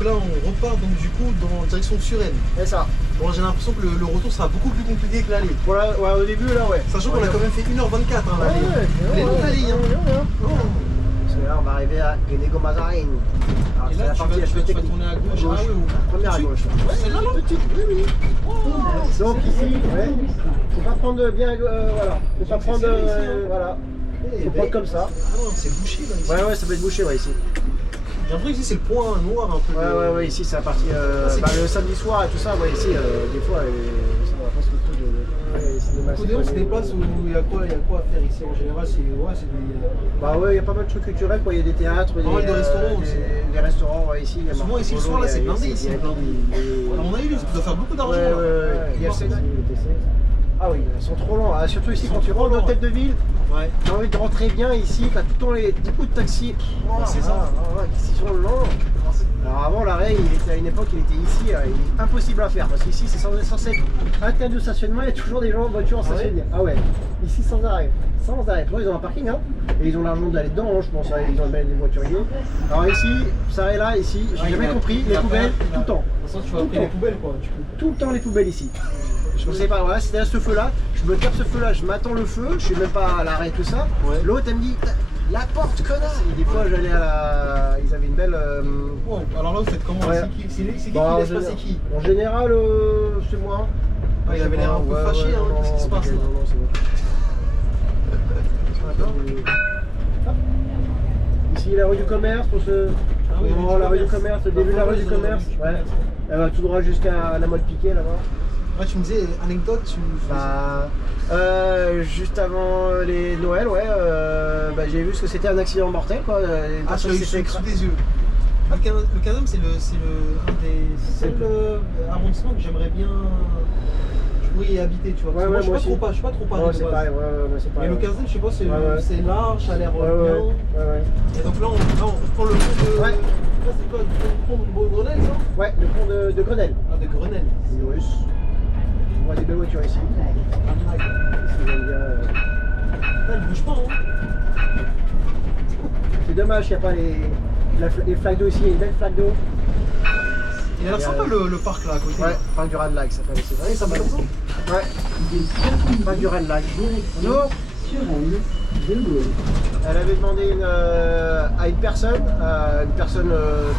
donc là on repart donc du coup dans direction de Suresnes. C'est ça. Bon, j'ai l'impression que le retour sera beaucoup plus compliqué que l'aller. Voilà, ouais, au début là, ouais. Sachant qu'on a quand même fait 1h24 hein, l'aller. Elle est longue la ligne. Parce que là on va arriver à Genego Mazarin. Et là tu vas tourner à gauche. Ah ouais, première à gauche. Ouais, celle-là là. Oui. Donc ici, ouais. Faut pas prendre bien, voilà. Faut pas prendre, voilà. Faut prendre comme ça. Ah non, c'est bouché là ici. Ouais, ça peut être bouché, ouais, ici. J'ai l'impression que ici c'est le point noir un peu. Ouais, ici c'est la partie. Le samedi soir et tout ça, ouais, ici, des fois, on va pas se retrouver de. Codéon se déplace où il y a quoi à faire ici en général, c'est des. Bah ouais, il y a pas mal de trucs culturels, quoi. Il y a des théâtres, des restaurants aussi. Des restaurants, ouais, ici. Souvent ici le soir là c'est blindé ici. À mon avis, tu dois faire beaucoup d'argent. Il y a le TC. Ah oui, ils sont trop longs. Surtout ici, quand tu rentres dans Tête de Ville, tu as envie de rentrer bien ici, tu as tout le temps beaucoup de taxis. C'est ça. Qui sont lents. Alors avant, l'arrêt, à une époque, il était ici, il est impossible à faire parce qu'ici, c'est censé être un terme de stationnement, il y a toujours des gens en voiture en stationnement. Ah ouais, ici sans arrêt. Sans arrêt. Ils ont un parking, hein, et ils ont l'argent d'aller dedans, je pense, ils ont des voituriers. Alors ici, ça arrêt là, ici, j'ai jamais compris, les poubelles, tout le temps. De toute façon, tu vas appeler les poubelles, quoi. Tout le temps, les poubelles ici. Je ne sais pas, voilà, c'était à ce feu-là, je me tape ce feu-là, je m'attends le feu, je suis même pas à l'arrêt, tout ça. L'autre, elle me dit, la porte, connard! Et des fois, j'allais à la. Ils avaient une belle. Alors là, vous faites comment? C'est qui bah, laisse passer qui? En général, c'est moi. Il avait l'air un peu fâché, hein, qu'est-ce qui se passe? Non, c'est bon. Ici, la rue du commerce, pour ce. La rue du commerce, le début de la rue du commerce. Ouais. Elle va tout droit jusqu'à la molle piquée là-bas. Ouais, tu me disais, anecdote, juste avant les Noël, j'ai vu ce que c'était un accident mortel, quoi. Je l'ai eu sous des yeux. Le 15e, c'est un des seuls arrondissements que j'aimerais bien y habiter, tu vois. Moi, je suis pas trop Paris de base. Mais le 15e, je sais pas, c'est large, ça a l'air bien. Et donc là, on prend le pont de. Là, c'est quoi? Le pont de Grenelle, ça? Ouais, le pont de Grenelle. Ah, de Grenelle. C'est russe. On voit des belles voitures ici. Elle bouge pas, hein. C'est dommage qu'il n'y a pas les flaques d'eau ici, il y a une belle flaque d'eau. Il a l'air sympa le parc là à côté. Ouais, parc du Ranelagh ça s'appelle. C'est vrai, ça s'appelle comme ça? Ouais. Parc du Ranelagh. Bonjour. Elle avait demandé à une personne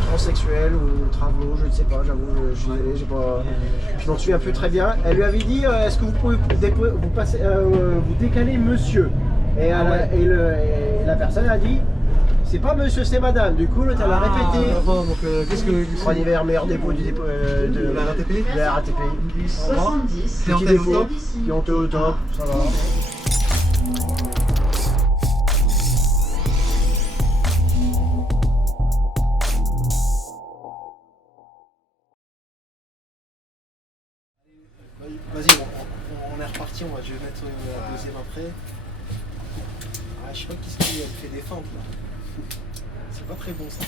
transsexuelle ou travaux, je ne sais pas, j'avoue, je suis désolé, je m'en souviens plus très bien. Elle lui avait dit est-ce que vous pouvez vous décaler monsieur? Et la personne a dit c'est pas monsieur, c'est madame. Du coup, elle a répété. Donc, qu'est-ce que. On y va meilleur dépôt du dépôt de la RATP. De la RATP. 70. Clientèle au top. Clientèle au top, ça va. Vas-y, on est reparti, je vais mettre la deuxième après. Je sais pas qui fait des fentes là. C'est pas très bon ça.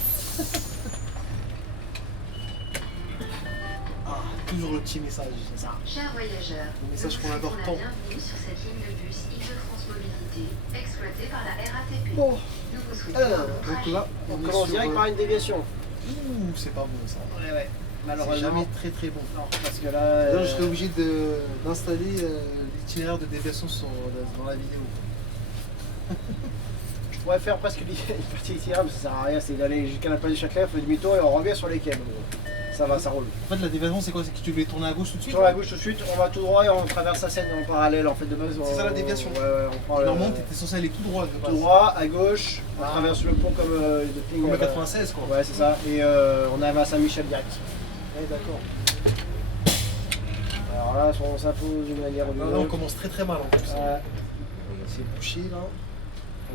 Toujours le petit message, c'est ça. Chers voyageurs, le message qu'on adore tant. Bienvenue sur cette ligne de bus Île-de-France Mobilité, exploitée par la RATP. Bon. Nous vous souhaitons donc là, on commence direct par une déviation. Ouh, c'est pas bon ça. Ouais. Malheureusement. C'est jamais très bon. Non, parce que là. Je serais obligé d'installer l'itinéraire de déviation dans la vidéo. Je pourrais faire presque une partie itinéraire, mais ça sert à rien, c'est d'aller jusqu'à la place du Châtelet, on fait demi-tour et on revient sur les quais. Ça va, ça roule. En fait, la déviation, c'est quoi? C'est que tu veux tourner à gauche tout de suite? Sur la gauche tout de suite, on va tout droit et on traverse la Seine en parallèle en fait de base. C'est ça la déviation? Ouais, on prend normalement, t'étais censé aller tout droit. Tout droit, à gauche, on traverse le pont comme comme le 96 quoi. Ouais, c'est ça. Et on arrive à Saint-Michel direct. Ouais, d'accord. Alors là, on s'impose d'une manière ou d'une autre. Là, on commence très mal en plus. C'est bouché là.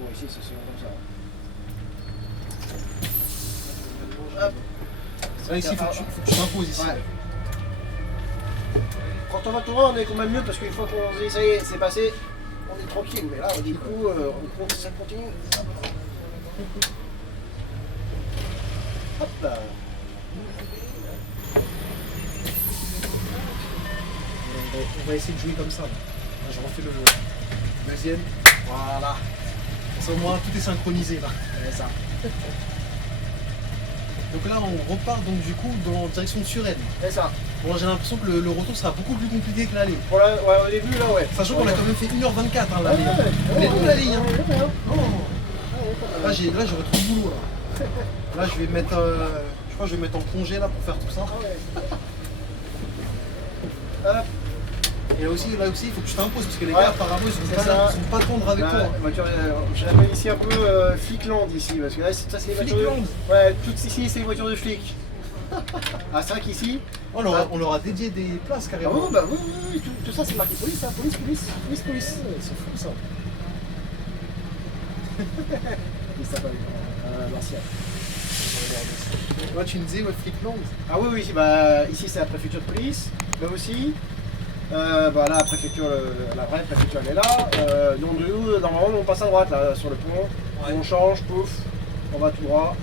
Oh, ici, c'est souvent comme ça. Hop. Ici, il faut que tu t'imposes ici. Ouais. Quand on va tout droit, on est quand même mieux parce qu'une fois qu'on se dit ça y est, c'est passé, on est tranquille. Mais là, du coup, ça continue. Hop là. On va essayer de jouer comme ça. Je refais le deuxième. Voilà. Comme ça, au moins, tout est synchronisé là. C'est ça. Donc là, on repart donc du coup dans direction de Suresnes. C'est ça. Bon, j'ai l'impression que le retour sera beaucoup plus compliqué que l'aller. Ouais, au début, là, ouais. Sachant qu'on a quand même fait 1h24 hein, l'aller. On est où l'aller hein. Là, j'aurais trop de boulot là. Là, je vais mettre, je crois que je vais mettre en congé là pour faire tout ça. Et là aussi, il faut que tu t'imposes parce que les gars, apparemment, ils sont pas tendres avec toi. Je l'appelle ici un peu Flickland ici, parce que là, ça c'est les voitures de... Ouais, toutes ici, c'est les voitures de flics. Ah, c'est vrai qu'ici... On leur a dédié des places carrément. Ah, bah oui, tout ça c'est marqué police, hein, police. C'est fou ça. Il s'appelle Martial. Ouais, tu me disais, ouais, Flickland. Ah oui, bah ici c'est la préfecture de police, là aussi. Bah là, la vraie préfecture elle est là. Donc nous, normalement, on passe à droite là, sur le pont. Ouais. On change, pouf, on va tout droit.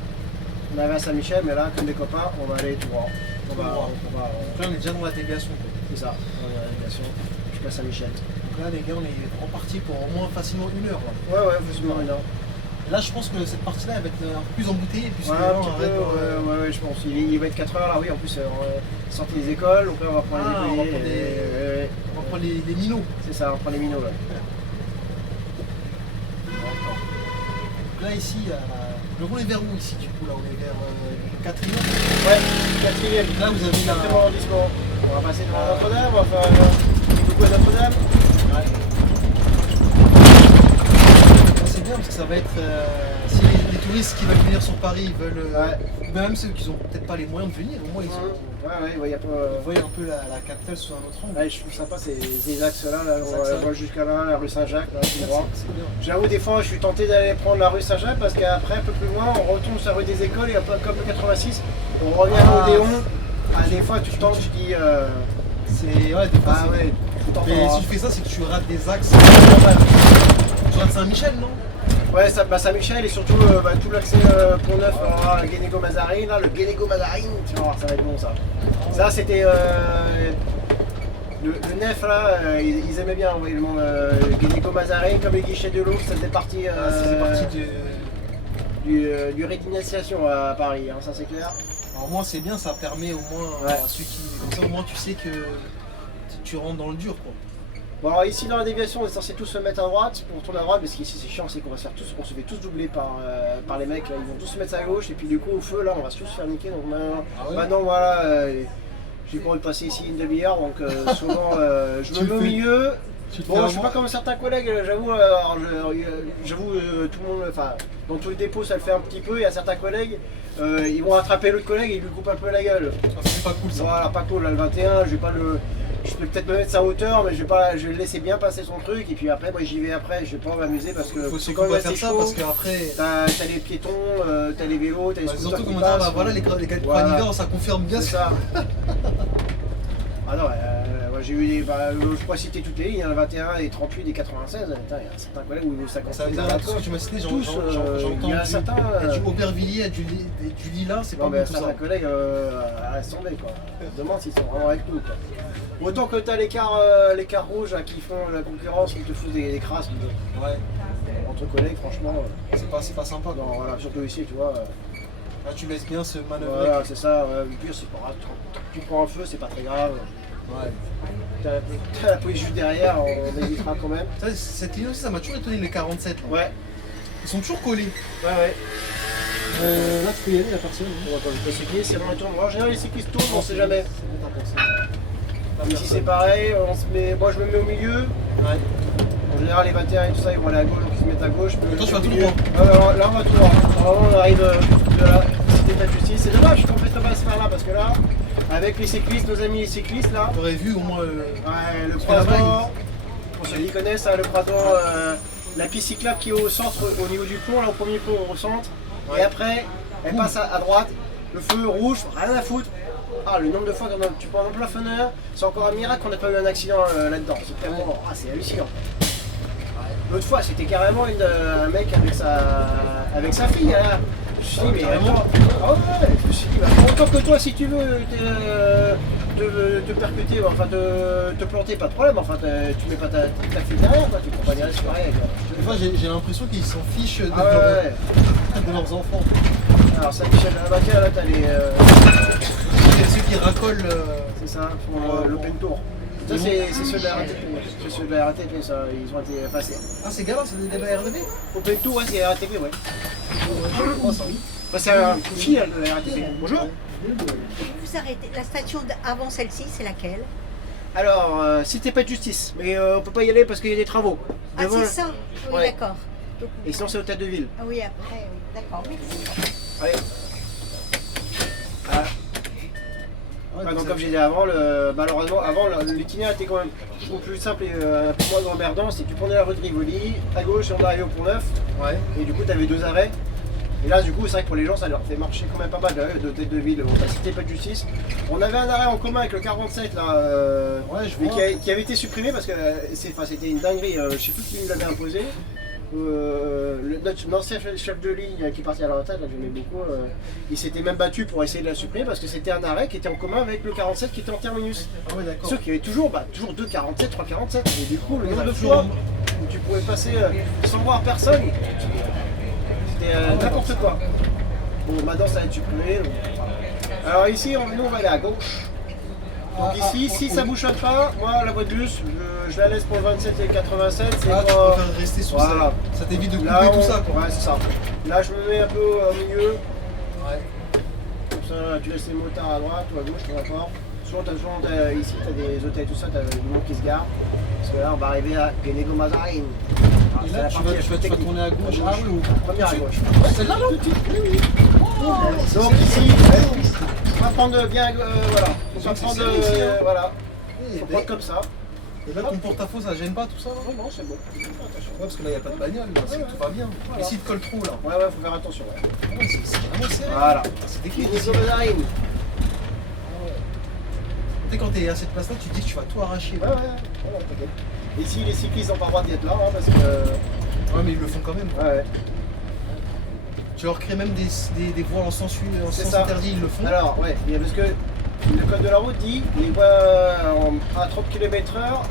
On avait à Saint-Michel, mais là, comme des copains, on va aller tout droit. Là, on est déjà dans la déviation. C'est ça, on est dans la déviation jusqu'à Saint-Michel. Donc là, les gars, on est reparti pour au moins facilement 1 heure. Là. Ouais, facilement 1 heure. Là, je pense que cette partie-là elle va être un peu plus embouteillée. Puisque ouais, ouais, je pense. Il va être 4 heures là, oui. En plus, sortie des écoles, donc là, on va prendre on va prendre les minots. C'est ça, on prend les minots. Ouais. Donc là, ici, on est vers où ici du coup? Là, on est vers le 4e. Ouais, 4e. Là, vous avez le 4e arrondissement. On va passer devant Notre-Dame, on va faire un petit coucou à Notre-Dame. Ouais. C'est bien parce que ça va être si les touristes qui veulent venir sur Paris veulent même ceux qui n'ont peut-être pas les moyens de venir, au moins ils sont. Ouais, vous voyez un peu la capitale sous un autre angle. Ouais, je trouve sympa ces axes là, on va jusqu'à là, la rue Saint-Jacques, là, tout droit. J'avoue des fois je suis tenté d'aller prendre la rue Saint-Jacques parce qu'après un peu plus loin on retourne sur la rue des Écoles et comme le 86, on revient à l'Odéon. Des fois tu tentes, je dis c'est. Ouais, des fois ouais. Mais si tu fais ça, c'est que tu rates des axes. Tu rates Saint-Michel, non? Ouais, Saint-Michel et surtout tout l'accès Pont-Neuf, le Guénégo-Mazarine, là, le Guénégo-Mazarine, tu vas voir, ça va être bon ça. Ça c'était le nef là, ils aimaient bien envoyer le nom Guénégo-Mazarine, comme les guichets de l'eau, ça faisait partie, du rite d'initiation à Paris, hein, ça c'est clair. Alors moi c'est bien, ça permet au moins à ceux qui. Comme ça au moins tu sais que tu rentres dans le dur quoi. Bon alors ici dans la déviation on est censé tous se mettre à droite pour tourner à droite, parce qu'ici c'est chiant, c'est qu'on se fait tous doubler par les mecs, là, ils vont tous se mettre à gauche et puis du coup au feu là on va tous se faire niquer, donc maintenant voilà, j'ai pas envie de passer ici une demi-heure, donc souvent je me mets au milieu. Bon, je suis pas comme certains collègues, j'avoue, tout le monde, enfin, dans tous les dépôts ça le fait un petit peu, il y a certains collègues, ils vont attraper l'autre collègue et ils lui coupent un peu la gueule. C'est pas cool ça. Voilà, pas cool, là, le 21, je peux peut-être me mettre sa hauteur, mais je vais le laisser bien passer son truc, et puis après, moi j'y vais après, je vais pas m'amuser parce que faut quand même faire ça parce qu'après. T'as les piétons, t'as les vélos, t'as les scooters. Surtout comme ça, voilà, les gars de Pranigan, ça confirme bien ça. Ah non, j'ai eu je pourrais citer toutes les lignes, il y en a 21, les 38, les 96, il y a certains collègues où ça commence à être ce que tu m'as cité, j'entends du Aubervilliers, du Lila, c'est pas bon tout ça. Certains collègues restent tombés quoi. Je me demande s'ils sont vraiment avec nous quoi. Autant que t'as les cars rouges là, qui font la concurrence, qui te foutent des crasses. Ouais. Entre collègues, franchement. C'est pas sympa. Non, voilà, surtout ici, tu vois. Là, tu laisses bien se manœuvrer. Voilà, c'est ça. Le pire, c'est pas grave. Tu prends un feu, c'est pas très grave. Ouais. T'as la police juste derrière, on évitera quand même. Cette ligne aussi, ça m'a toujours étonné, les 47. Là. Ouais. Ils sont toujours collés. Ouais. Là, tu peux y aller, la personne. Bon, attends, je peux cycliser, c'est bon, il tourne. En général, les cyclistes tournent, on sait jamais. Ici, c'est pareil, moi je me mets au milieu. Ouais. En général, les 21 et tout ça, ils vont aller à gauche, donc ils se mettent à gauche. Et toi, tu vas tout droit. Là, on va tout droit. Normalement, on arrive de la cité de la justice. C'est dommage qu'on ne pas se faire là, parce que là, avec les cyclistes, nos amis les cyclistes, là. T'aurais vu au moins le croisement. Pour ceux qui connaissent, le croisement, la piste cyclable qui est au centre, au niveau du pont, là, au premier pont, au centre. Ouais. Et après, elle passe à droite. Le feu rouge, rien à foutre. Ah, le nombre de fois que tu prends un plafonneur, c'est encore un miracle qu'on n'ait pas eu un accident là-dedans. C'est tellement. Ah, c'est hallucinant. L'autre fois, c'était carrément un mec avec sa fille. Là. Je me suis dit, mais vraiment. Ah ouais, je me suis dit, autant que toi, si tu veux te percuter, enfin te planter, pas de problème. Enfin, tu mets pas ta fille derrière, quoi. Tu prends pas derrière, c'est pareil. Des fois, j'ai l'impression qu'ils s'en fichent de leurs enfants. Alors Saint-Michel de la Vaca, là t'as les... ceux qui racolent... C'est ça, pour l'Open Tour. Ça c'est ceux de la RATP. C'est ceux de la RATP, ça, ils ont été effacés. Ah ces gars-là, c'est des débats RDB? Open Tour, ouais, c'est RATP, ouais. C'est un fil de la RATP. Bonjour. Vous arrêtez. La station avant celle-ci, c'est laquelle? Alors, Cité Pas de Justice, mais on peut pas y aller parce qu'il y a des travaux. Ah, c'est ça. Oui, ouais. D'accord. Et sinon, c'est Hôtel de Ville. Ah oui, après, oui. D'accord, merci. Allez. Voilà. Ah, donc, comme j'ai dit avant, malheureusement, avant, l'itinéraire était quand même beaucoup plus simple et un peu moins emmerdant. C'est que tu prenais la rue de Rivoli, à gauche, on arrivait au Pont Neuf. Ouais. Et du coup, tu avais 2 arrêts. Et là, du coup, c'est vrai que pour les gens, ça leur fait marcher quand même pas mal de tête de ville. On a Cité Pas de Justice. On avait un arrêt en commun avec le 47 là, ouais, je vois. Qui avait été supprimé parce que c'était une dinguerie. Je sais plus qui nous l'avait imposé. Notre ancien chef de ligne qui partait à la retraite, j'aimais beaucoup, il s'était même battu pour essayer de la supprimer parce que c'était un arrêt qui était en commun avec le 47 qui était en terminus. Ah ouais, d'accord. Sauf qu'il y avait toujours 2 47, 3 47. Et du coup, le nombre de fois où tu pouvais passer sans voir personne, c'était n'importe quoi. Bon, maintenant ça va être supprimé. Donc... Alors ici, nous on va aller à gauche. Donc ici, si ça bouchonne pas, moi la voie de bus, je la laisse pour le 27 et le 87. Tu préfères rester sur ça. Ça t'évite de couper tout ça quoi. Ouais, c'est ça. Là je me mets un peu au milieu. Ouais. Comme ça, tu laisses les motards à droite ou à gauche, peu importe. Souvent, ici, tu as des hôtels et tout ça, tu as du monde qui se gare. Parce que là, on va arriver à Genego Mazarin. Et là, tu vas tourner à gauche. Ah oui, première à gauche. Celle-là, là? Oui. Donc ici, on va prendre bien, voilà. On va prendre, voilà. On va prendre comme ça. Et là, ton porte-à-faux, ça gêne pas tout ça? Non, c'est bon. Ouais, parce que là, il n'y a pas de bagnole, tout va bien. Voilà. Ici, il te colle trop là. Ouais, faut faire attention. Ouais, c'est vraiment serré. Voilà. C'est décliné. Genego Mazarin. Tu sais, quand t'es à cette place-là, tu te dis que tu vas tout arracher. Ouais, voilà, t'inquiète. Ici, les cyclistes n'ont pas le droit d'être là, hein, parce que... Ouais, mais ils le font quand même. Ouais. Tu leur crées même des voies en sens interdit, ils le font. Alors, ouais, parce que le code de la route dit les voies à 30 km/h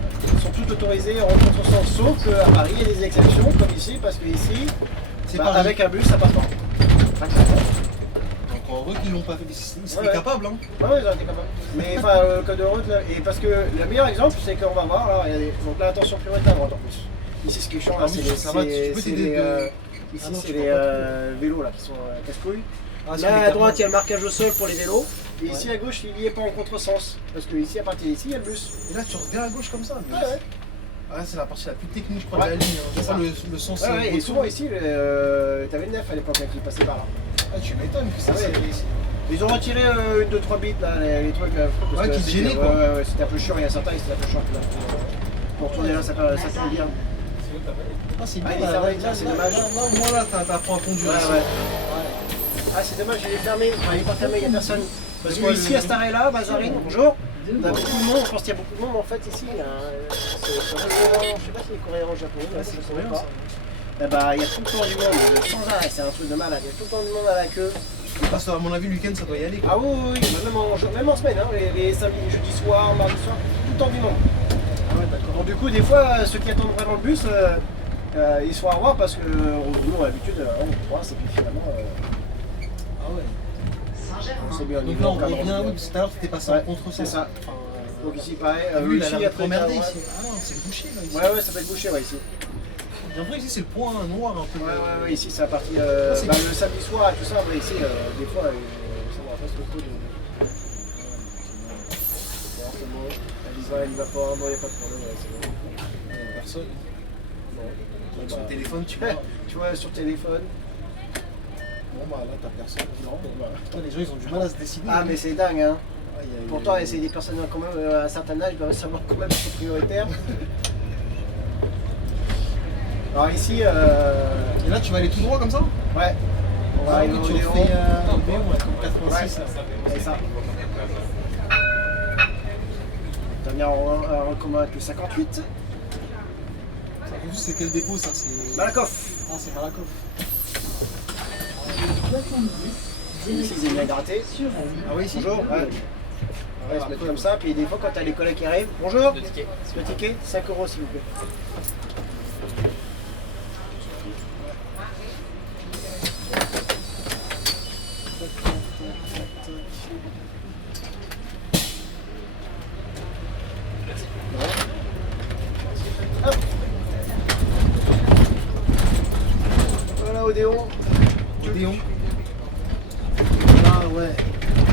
sont toutes autorisées en contresens, sauf qu'à Paris, il y a des exceptions, comme ici, parce que ici, avec un bus, ça passe pas. Heureux qu'ils l'ont pas fait, ils seraient capables. Hein. Ouais, ils auraient été capables. Mais enfin, le code de route, là, et parce que le meilleur exemple, c'est qu'on va voir, là, donc là, attention priorité à droite en plus. Ici, ce qui est chiant, là, c'est les vélos là, qui sont casse-couilles. Là, à droite, il y a le marquage au sol pour les vélos. Et ici, à gauche, il n'y est pas en contresens. Parce que ici, à partir d'ici, il y a le bus. Et là, tu reviens à gauche comme ça. Ouais. Ah, c'est la partie la plus technique, je crois, de la ligne. C'est ça le sens. Ouais, et souvent, ici, t'avais le 9 à l'époque qui passait par là. Ah, tu m'étonnes que ça c'est ici. Ils ont retiré 1, 2, 3 bits là, les trucs là. Ouais, qui te gênaient quoi. Ouais, c'était un peu chiant, il y a certains c'était un peu chiant là. Pour tourner là, ça tourne bien. Ah, c'est bien, c'est dommage. Là, moi là, t'apprends à conduire. Ouais. Ah, c'est dommage, il est fermé. Enfin, il est pas fermé, il n'y a personne. Parce que ici, à cet arrêt là, Mazarine, bonjour. Il y a beaucoup de monde, je pense qu'il y a beaucoup de monde en fait ici. C'est un peu coréen, je sais pas si c'est coréen ou japonais, je ne saurais pas. Eh bah, il y a tout le temps du monde, sans arrêt, c'est un truc de malade. Il y a tout le temps du monde à la queue. Parce à mon avis, le week-end, ça doit y aller. Quoi. Ah oui, même en semaine, hein, les samedis, jeudi soir, mardi soir, tout le temps du monde. Ah ouais, d'accord. Donc, du coup, des fois, ceux qui attendent vraiment le bus, ils sont à voir parce que nous, à l'habitude, on croise et puis finalement. Ah ouais. C'est bien. Donc là, on revient, oui, parce que tout à l'heure, tu t'es passé en contre-sens. C'est ça. Donc ici, pareil. Lui, il a trop merdé ici. Ah non, c'est le boucher là ici. Ouais, ça peut être bouché, ouais, ici. J'ai l'impression que ici c'est le point noir un peu. Ouais, ici c'est la partie. Le samedi soir et tout ça, mais ici, des fois, ça va pas trop de. Elle va pas, bon, il n'y a pas de problème, c'est bon. Personne. Non. Sur le téléphone, tu vois. Tu vois, sur téléphone. Bon, bah là, t'as personne. Non, putain, les gens ils ont du mal à se décider. Ah, mais c'est dingue, hein. Pourtant, c'est des personnes quand même à un certain âge, ils doivent savoir quand même c'est prioritaire. Alors ici... Et là tu vas aller tout droit comme ça? Ouais. On va arriver au Léon. On va être comme 86 là. C'est ça. On va venir en commun avec le 58. C'est quel dépôt ça? C'est Malakoff. Ah, c'est Malakoff. Ici ils aiment bien gratter. Ah oui, ici. Bonjour. Ouais. On va se mettre comme ça, puis des fois quand t'as les collègues qui arrivent, bonjour. Le ticket, 5 € s'il vous plaît. Hop. Voilà Odéon. Odéon. Ah ouais.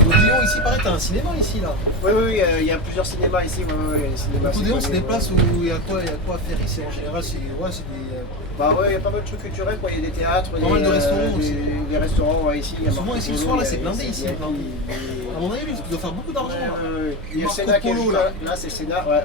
Odéon ici, pareil, t'as un cinéma ici là. Oui, il y a plusieurs cinémas ici. Il y a des cinémas. Odéon, c'est des places où il y a quoi à faire ici en général. C'est des. Bah ouais, il y a pas mal de trucs culturels, quoi. Il y a des théâtres, pas mal de restaurants aussi. Des restaurants, ouais, ici. Souvent ici le soir, là, c'est blindé ici. À mon avis, il doit faire beaucoup d'argent. Il y a le Sénat qui est là, c'est le Sénat. Ouais,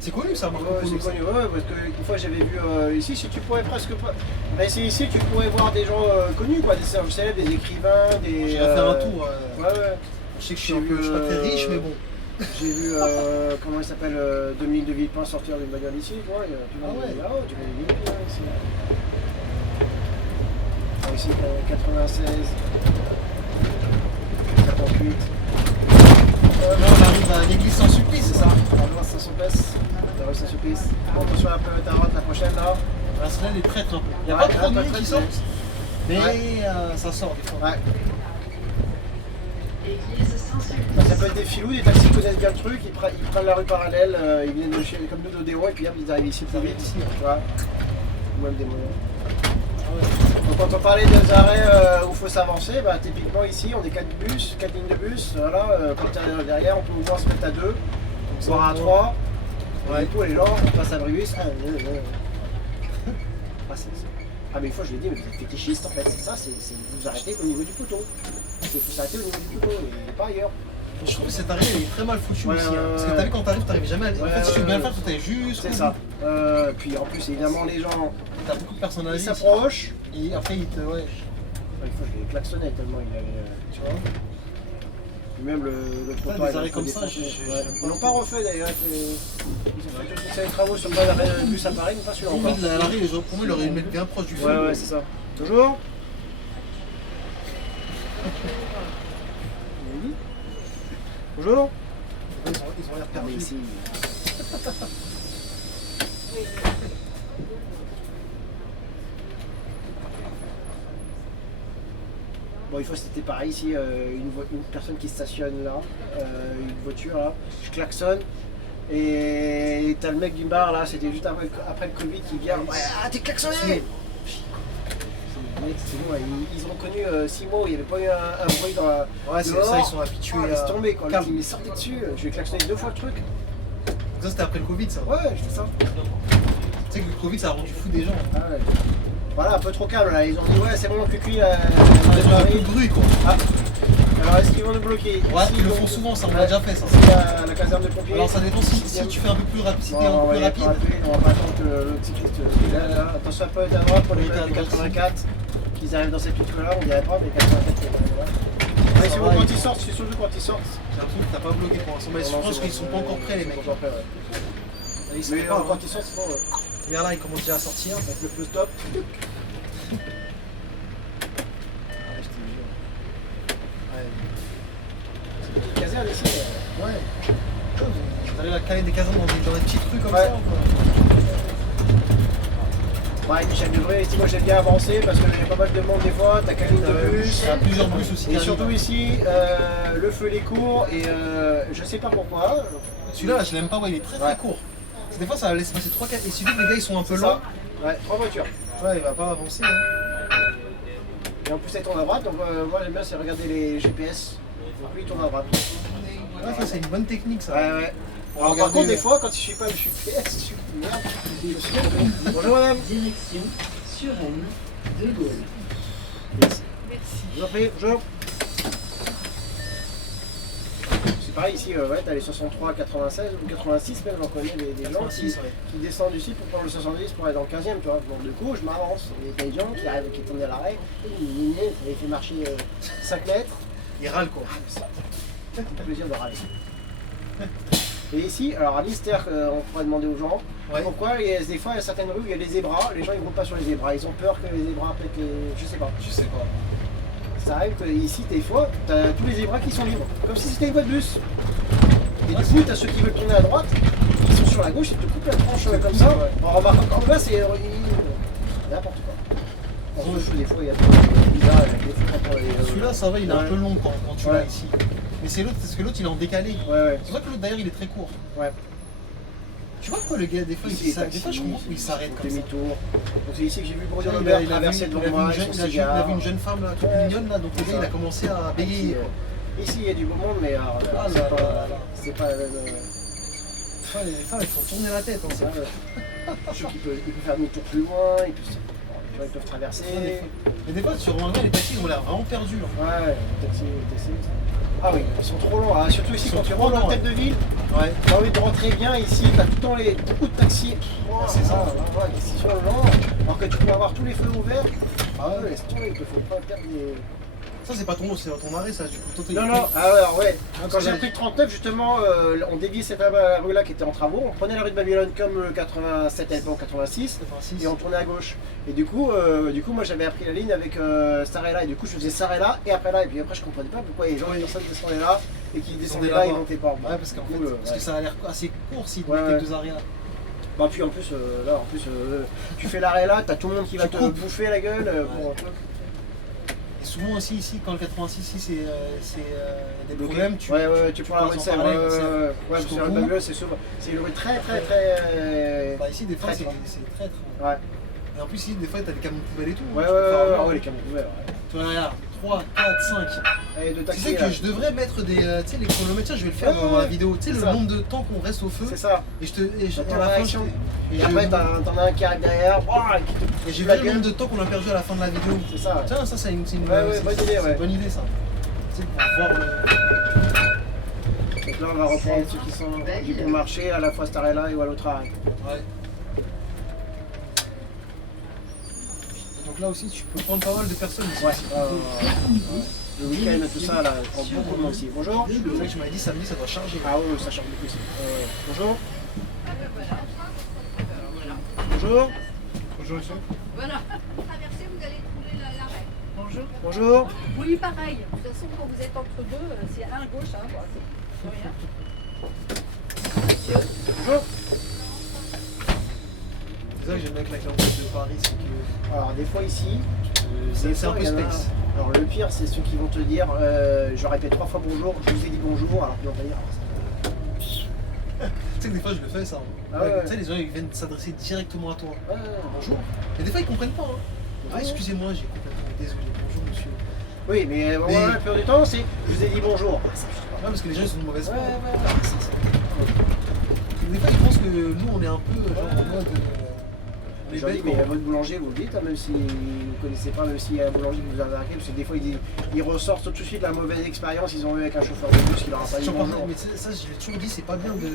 c'est connu ça, Marco Polo. C'est connu, ouais, parce qu'une fois j'avais vu ici, si tu pourrais presque pas. Mais c'est ici, tu pourrais voir des gens connus, quoi, des célèbres, des écrivains, des. J'irai faire un tour. Ouais. Je sais que je suis pas très riche, mais bon. J'ai vu, comment il s'appelle, Dominique de Villepin sortir d'une bagnole ici, tu vois. Tu vois des Villepin ici. Ici, 96, 58. Là, on arrive à l'église Saint-Sulpice, c'est ça? La rue Saint-Sulpice. Attention un peu ta route, la prochaine là. La semaine est traître un peu. Il n'y a pas trop de nuit qui sortent, mais ça sort des fois. Ouais. Ça peut être des filous, des taxis qui connaissent bien le truc, ils prennent la rue parallèle, ils viennent de chez, comme nous d'Odéon et puis ils arrivent ici plus vite. Ici, tu vois. Ou même des moyens. Donc quand on parlait des arrêts où il faut s'avancer, bah, typiquement ici on est 4 lignes de bus, voilà, quand tu es derrière on peut au moins se mettre à 2, voire à 3, et tout, les gens on passe à Bruis. Ah mais une fois je l'ai dit, mais vous êtes fétichiste en fait, c'est ça, c'est vous arrêtez au niveau du poteau. Il faut s'arrêter au niveau du poteau et pas ailleurs. Je trouve que cette arrêt est très mal foutue aussi. Parce que t'as vu quand t'arrives jamais à. En fait, si tu veux bien le faire, faut t'aller juste. C'est ça. Puis en plus, évidemment, les gens. T'as beaucoup de personnalités. Ils s'approchent. Et après, ils te. Ouais. Une fois, je l'ai klaxonné tellement il avait. Tu vois. Puis même le trottoir. Des arrêts comme ça, ils l'ont pas refait d'ailleurs. Ils ont fait tous les travaux sur le arrêt de bus à Paris, mais pas celui-là encore. L'arrêt, pour moi, il aurait dû le mettre bien proche du feu. Ouais, c'est ça. Toujours. Bonjour. Ils ont l'air perdus ici. Bon, une fois c'était pareil ici, une personne qui stationne là, une voiture là, je klaxonne et t'as le mec du bar là, c'était juste après le Covid qui vient, ouais, t'es klaxonné. C'est bon, ils ont reconnu 6 mois où il n'y avait pas eu un bruit dans la. Ouais, c'est ça, ils sont habitués. Laisse tomber quand il m'est sorti dessus, je lui ai klaxonné 2 fois le truc. Ça, c'était après le Covid, ça? Ouais, je fais ça. Tu sais que le Covid, ça a rendu fou des gens. Ah ouais. Voilà, un peu trop calme là, ils ont dit ouais, c'est bon, cuicui, là. Ils ont plus de bruit quoi. Ah. Alors est-ce qu'ils vont nous bloquer? Ouais, ils le font souvent, ça, on l'a déjà fait ça. C'est la caserne de pompiers. Alors ça dépend si tu fais un peu plus rapide, si t'es un peu plus rapide. On va pas attendre que le cycliste là. Attention un peu à droite pour les 84. Qu'ils arrivent dans cette petite là, on dirait pas, mais 84 qui est là. Ouais, c'est bon quand ils sortent, c'est surtout quand ils sortent. J'ai l'impression que t'as pas bloqué pour l'instant, mais je pense qu'ils sont pas encore prêts les mecs. Mais quand ils sortent, c'est bon. Et là, ils commencent déjà à sortir. Avec le feu stop. C'est une petite caserne ici. Ouais. Vous allez la caler des casernes dans des petits trucs comme ça ou quoi? Ouais, Michel Debré, ici moi j'aime bien avancer parce qu'il y a pas mal de monde des fois, t'as qu'un ligne de bus. Il y a plusieurs bus aussi. Et surtout ici, le feu il est court et je sais pas pourquoi. Celui-là, je l'aime pas, ouais, il est très court. Parce que des fois ça laisse passer 3-4 et il suffit que les gars ils sont un peu longs. Ouais, 3 voitures. Ouais, il va pas avancer. Hein. Et en plus elle tourne à droite, donc moi j'aime bien c'est regarder les GPS. Donc lui il tourne à droite. Ouais, ça c'est une bonne technique ça. Ouais. Alors, par contre, des fois, quand je suis pas le GPS, je suis merde. Bonjour madame. Direction sur de Gaulle. Merci. Je vous en prie, bonjour. C'est pareil ici, ouais, t'as les 63, 96 ou 86 même, j'en connais des gens qui descendent ici pour prendre le 70 pour aller dans le 15e, tu vois. Donc du coup, je m'avance. Il y a des gens qui arrivent, qui tournent à l'arrêt, il fait marcher 5 mètres. Il râle quoi. C'est un plaisir de râler. Et ici, alors à Lister, on pourrait demander aux gens pourquoi des fois il y a certaines rues où il y a des zébras, les gens ils ne vont pas sur les zébras, ils ont peur que les zébras pètent les. Je sais pas. Ça arrive qu'ici, des fois, tu as tous les zébras qui sont libres, comme si c'était une voie de bus. Et du coup, tu as ceux qui veulent tourner à droite, qui sont sur la gauche et te coupent la tranche comme ça. En remarquant qu'en bas, c'est n'importe quoi. Des fois, il y a des bizarres. Celui-là, ça va, il est un peu long quand tu l'as Ouais. ici. Mais c'est l'autre, parce que l'autre il est en décalé. Ouais. C'est vrai que l'autre d'ailleurs il est très court. Ouais. Tu vois quoi le gars, des fois Ici, il s'arrête. Des fois je comprends qu'il s'arrête comme ça. demi-tour. Donc c'est ici que j'ai vu Bruno Il a Lambert vu traverser devant moi avec son il a cigare. vu une jeune femme là, toute Ouais. mignonne là, donc le gars il a commencé à bégayer. quoi. Ici il y a du beau monde, mais alors, Ah là là là là. c'est pas la même. Les femmes elles font tourner la tête. Hein, ça. Je trouve qu'il peut faire demi-tour plus loin, ils peuvent traverser. Mais des fois sur un gars les taxis ils ont l'air vraiment perdus. Là. Ouais, taxi. Ah oui, ils sont trop longs, hein. Surtout ici Ils quand sont tu trop rentres dans longs, tête de ville, Ouais. t'as envie de rentrer bien ici, t'as tout le temps beaucoup de taxis. C'est ça. Ils sont lents, alors que tu peux avoir tous les feux ouverts. Ah ouais, laisse tomber, il faut pas perdre des... Ça c'est pas ton arrêt ça du coup. Toi, t'es- Non, alors ouais, quand parce que j'ai là, pris le 39 justement, on déviait cette rue-là qui était en travaux, on prenait la rue de Babylone comme le 87 à l'époque, 86, et on tournait à gauche. Et du coup moi j'avais appris la ligne avec Sarella, et du coup je faisais Sarella et après là, et puis après je comprenais pas pourquoi les gens personne descendaient là, et qui descendaient là, ils montaient pas. Ouais, parce qu'en Du fait, coup, parce que ça a l'air assez court s'ils te Ouais, mettent ouais. les deux arrêts là. Bah puis en plus, tu fais l'arrêt là, t'as tout le monde qui va Tu te coupes. bouffer la gueule pour un truc. Et souvent aussi ici, quand le 86 ici c'est des Bloqué. problèmes, Tu prends la rue de Serre, parler, ouais, parce jusqu'au que la rue de bout. Babylone c'est une rue très Bah ici des fois Traître. c'est traître. Ouais, Et en plus ici des fois t'as des camions de poubelle et tout. ouais, tu peux faire avoir. les camions ouverts. Tu vois, regarde, 3, 4, 5. Et de Tu taxi, sais là. que je devrais mettre des. Tu sais, les chronomètres, tiens, je vais le faire Ouais, dans la ouais. vidéo. Tu sais, C'est le ça. nombre de temps qu'on reste au feu. C'est ça. Et T'as à la la fin, réaction. et Et je- après, t'en as un qui arrive derrière, qui te... et j'ai vu la le gueule. nombre de temps qu'on a perdu à la fin de la vidéo. C'est ça, ouais. Tiens, ça, c'est une, Ouais, bonne idée, c'est ouais. une bonne idée, ça. Tu sais, pour voir le. Donc là, on va reprendre ceux qui sont du bon marché, à la fois Starella et à l'autre arrêt. Ouais. Donc là aussi, tu peux prendre pas mal de personnes ici. Ouais. Le week-end, tout ça, là, je prends beaucoup de monde ici. Bonjour. C'est vrai que je m'avais dit samedi, ça doit charger. Ah oui, ça change beaucoup ici. Bonjour. Bonjour. Bonjour, monsieur. Voilà. Vous traversez, vous allez trouver l'arrêt. Bonjour. Bonjour. Oui, pareil. De toute façon, quand vous êtes entre deux, c'est un à gauche, hein. Bon, c'est rien. Monsieur. Bonjour. C'est ça que j'aime bien avec la clientèle de Paris, c'est que Alors, des fois ici, c'est un peu il y en a- space. Alors, le pire, c'est ceux qui vont te dire je répète 3 fois bonjour, je vous ai dit bonjour, alors qu'ils vont te dire. Tu sais que des fois je le fais ça. Ah ouais. Tu sais, les gens ils viennent s'adresser directement à toi. Ah, Bonjour. Et des fois ils comprennent pas. Hein. Ah, excusez-moi, j'ai complètement désolé. Bonjour monsieur. oui, mais Mais- la plupart du temps, c'est je vous ai dit bonjour. Ah, ça, je sais pas. Ouais, parce que les gens ils sont de mauvaise foi. Ouais, ouais. Ah, des fois ils pensent que nous on est un peu genre en mode. Je leur dis, mais à votre boulanger, vous le dites, hein, même si vous ne connaissez pas, même s'il y a un boulanger que vous avez arrêté, parce que des fois ils ressortent tout de suite la mauvaise expérience qu'ils ont eu avec un chauffeur de bus qui leur a pas dit bonjour. Mais ça, je l'ai toujours dit, c'est pas bien de.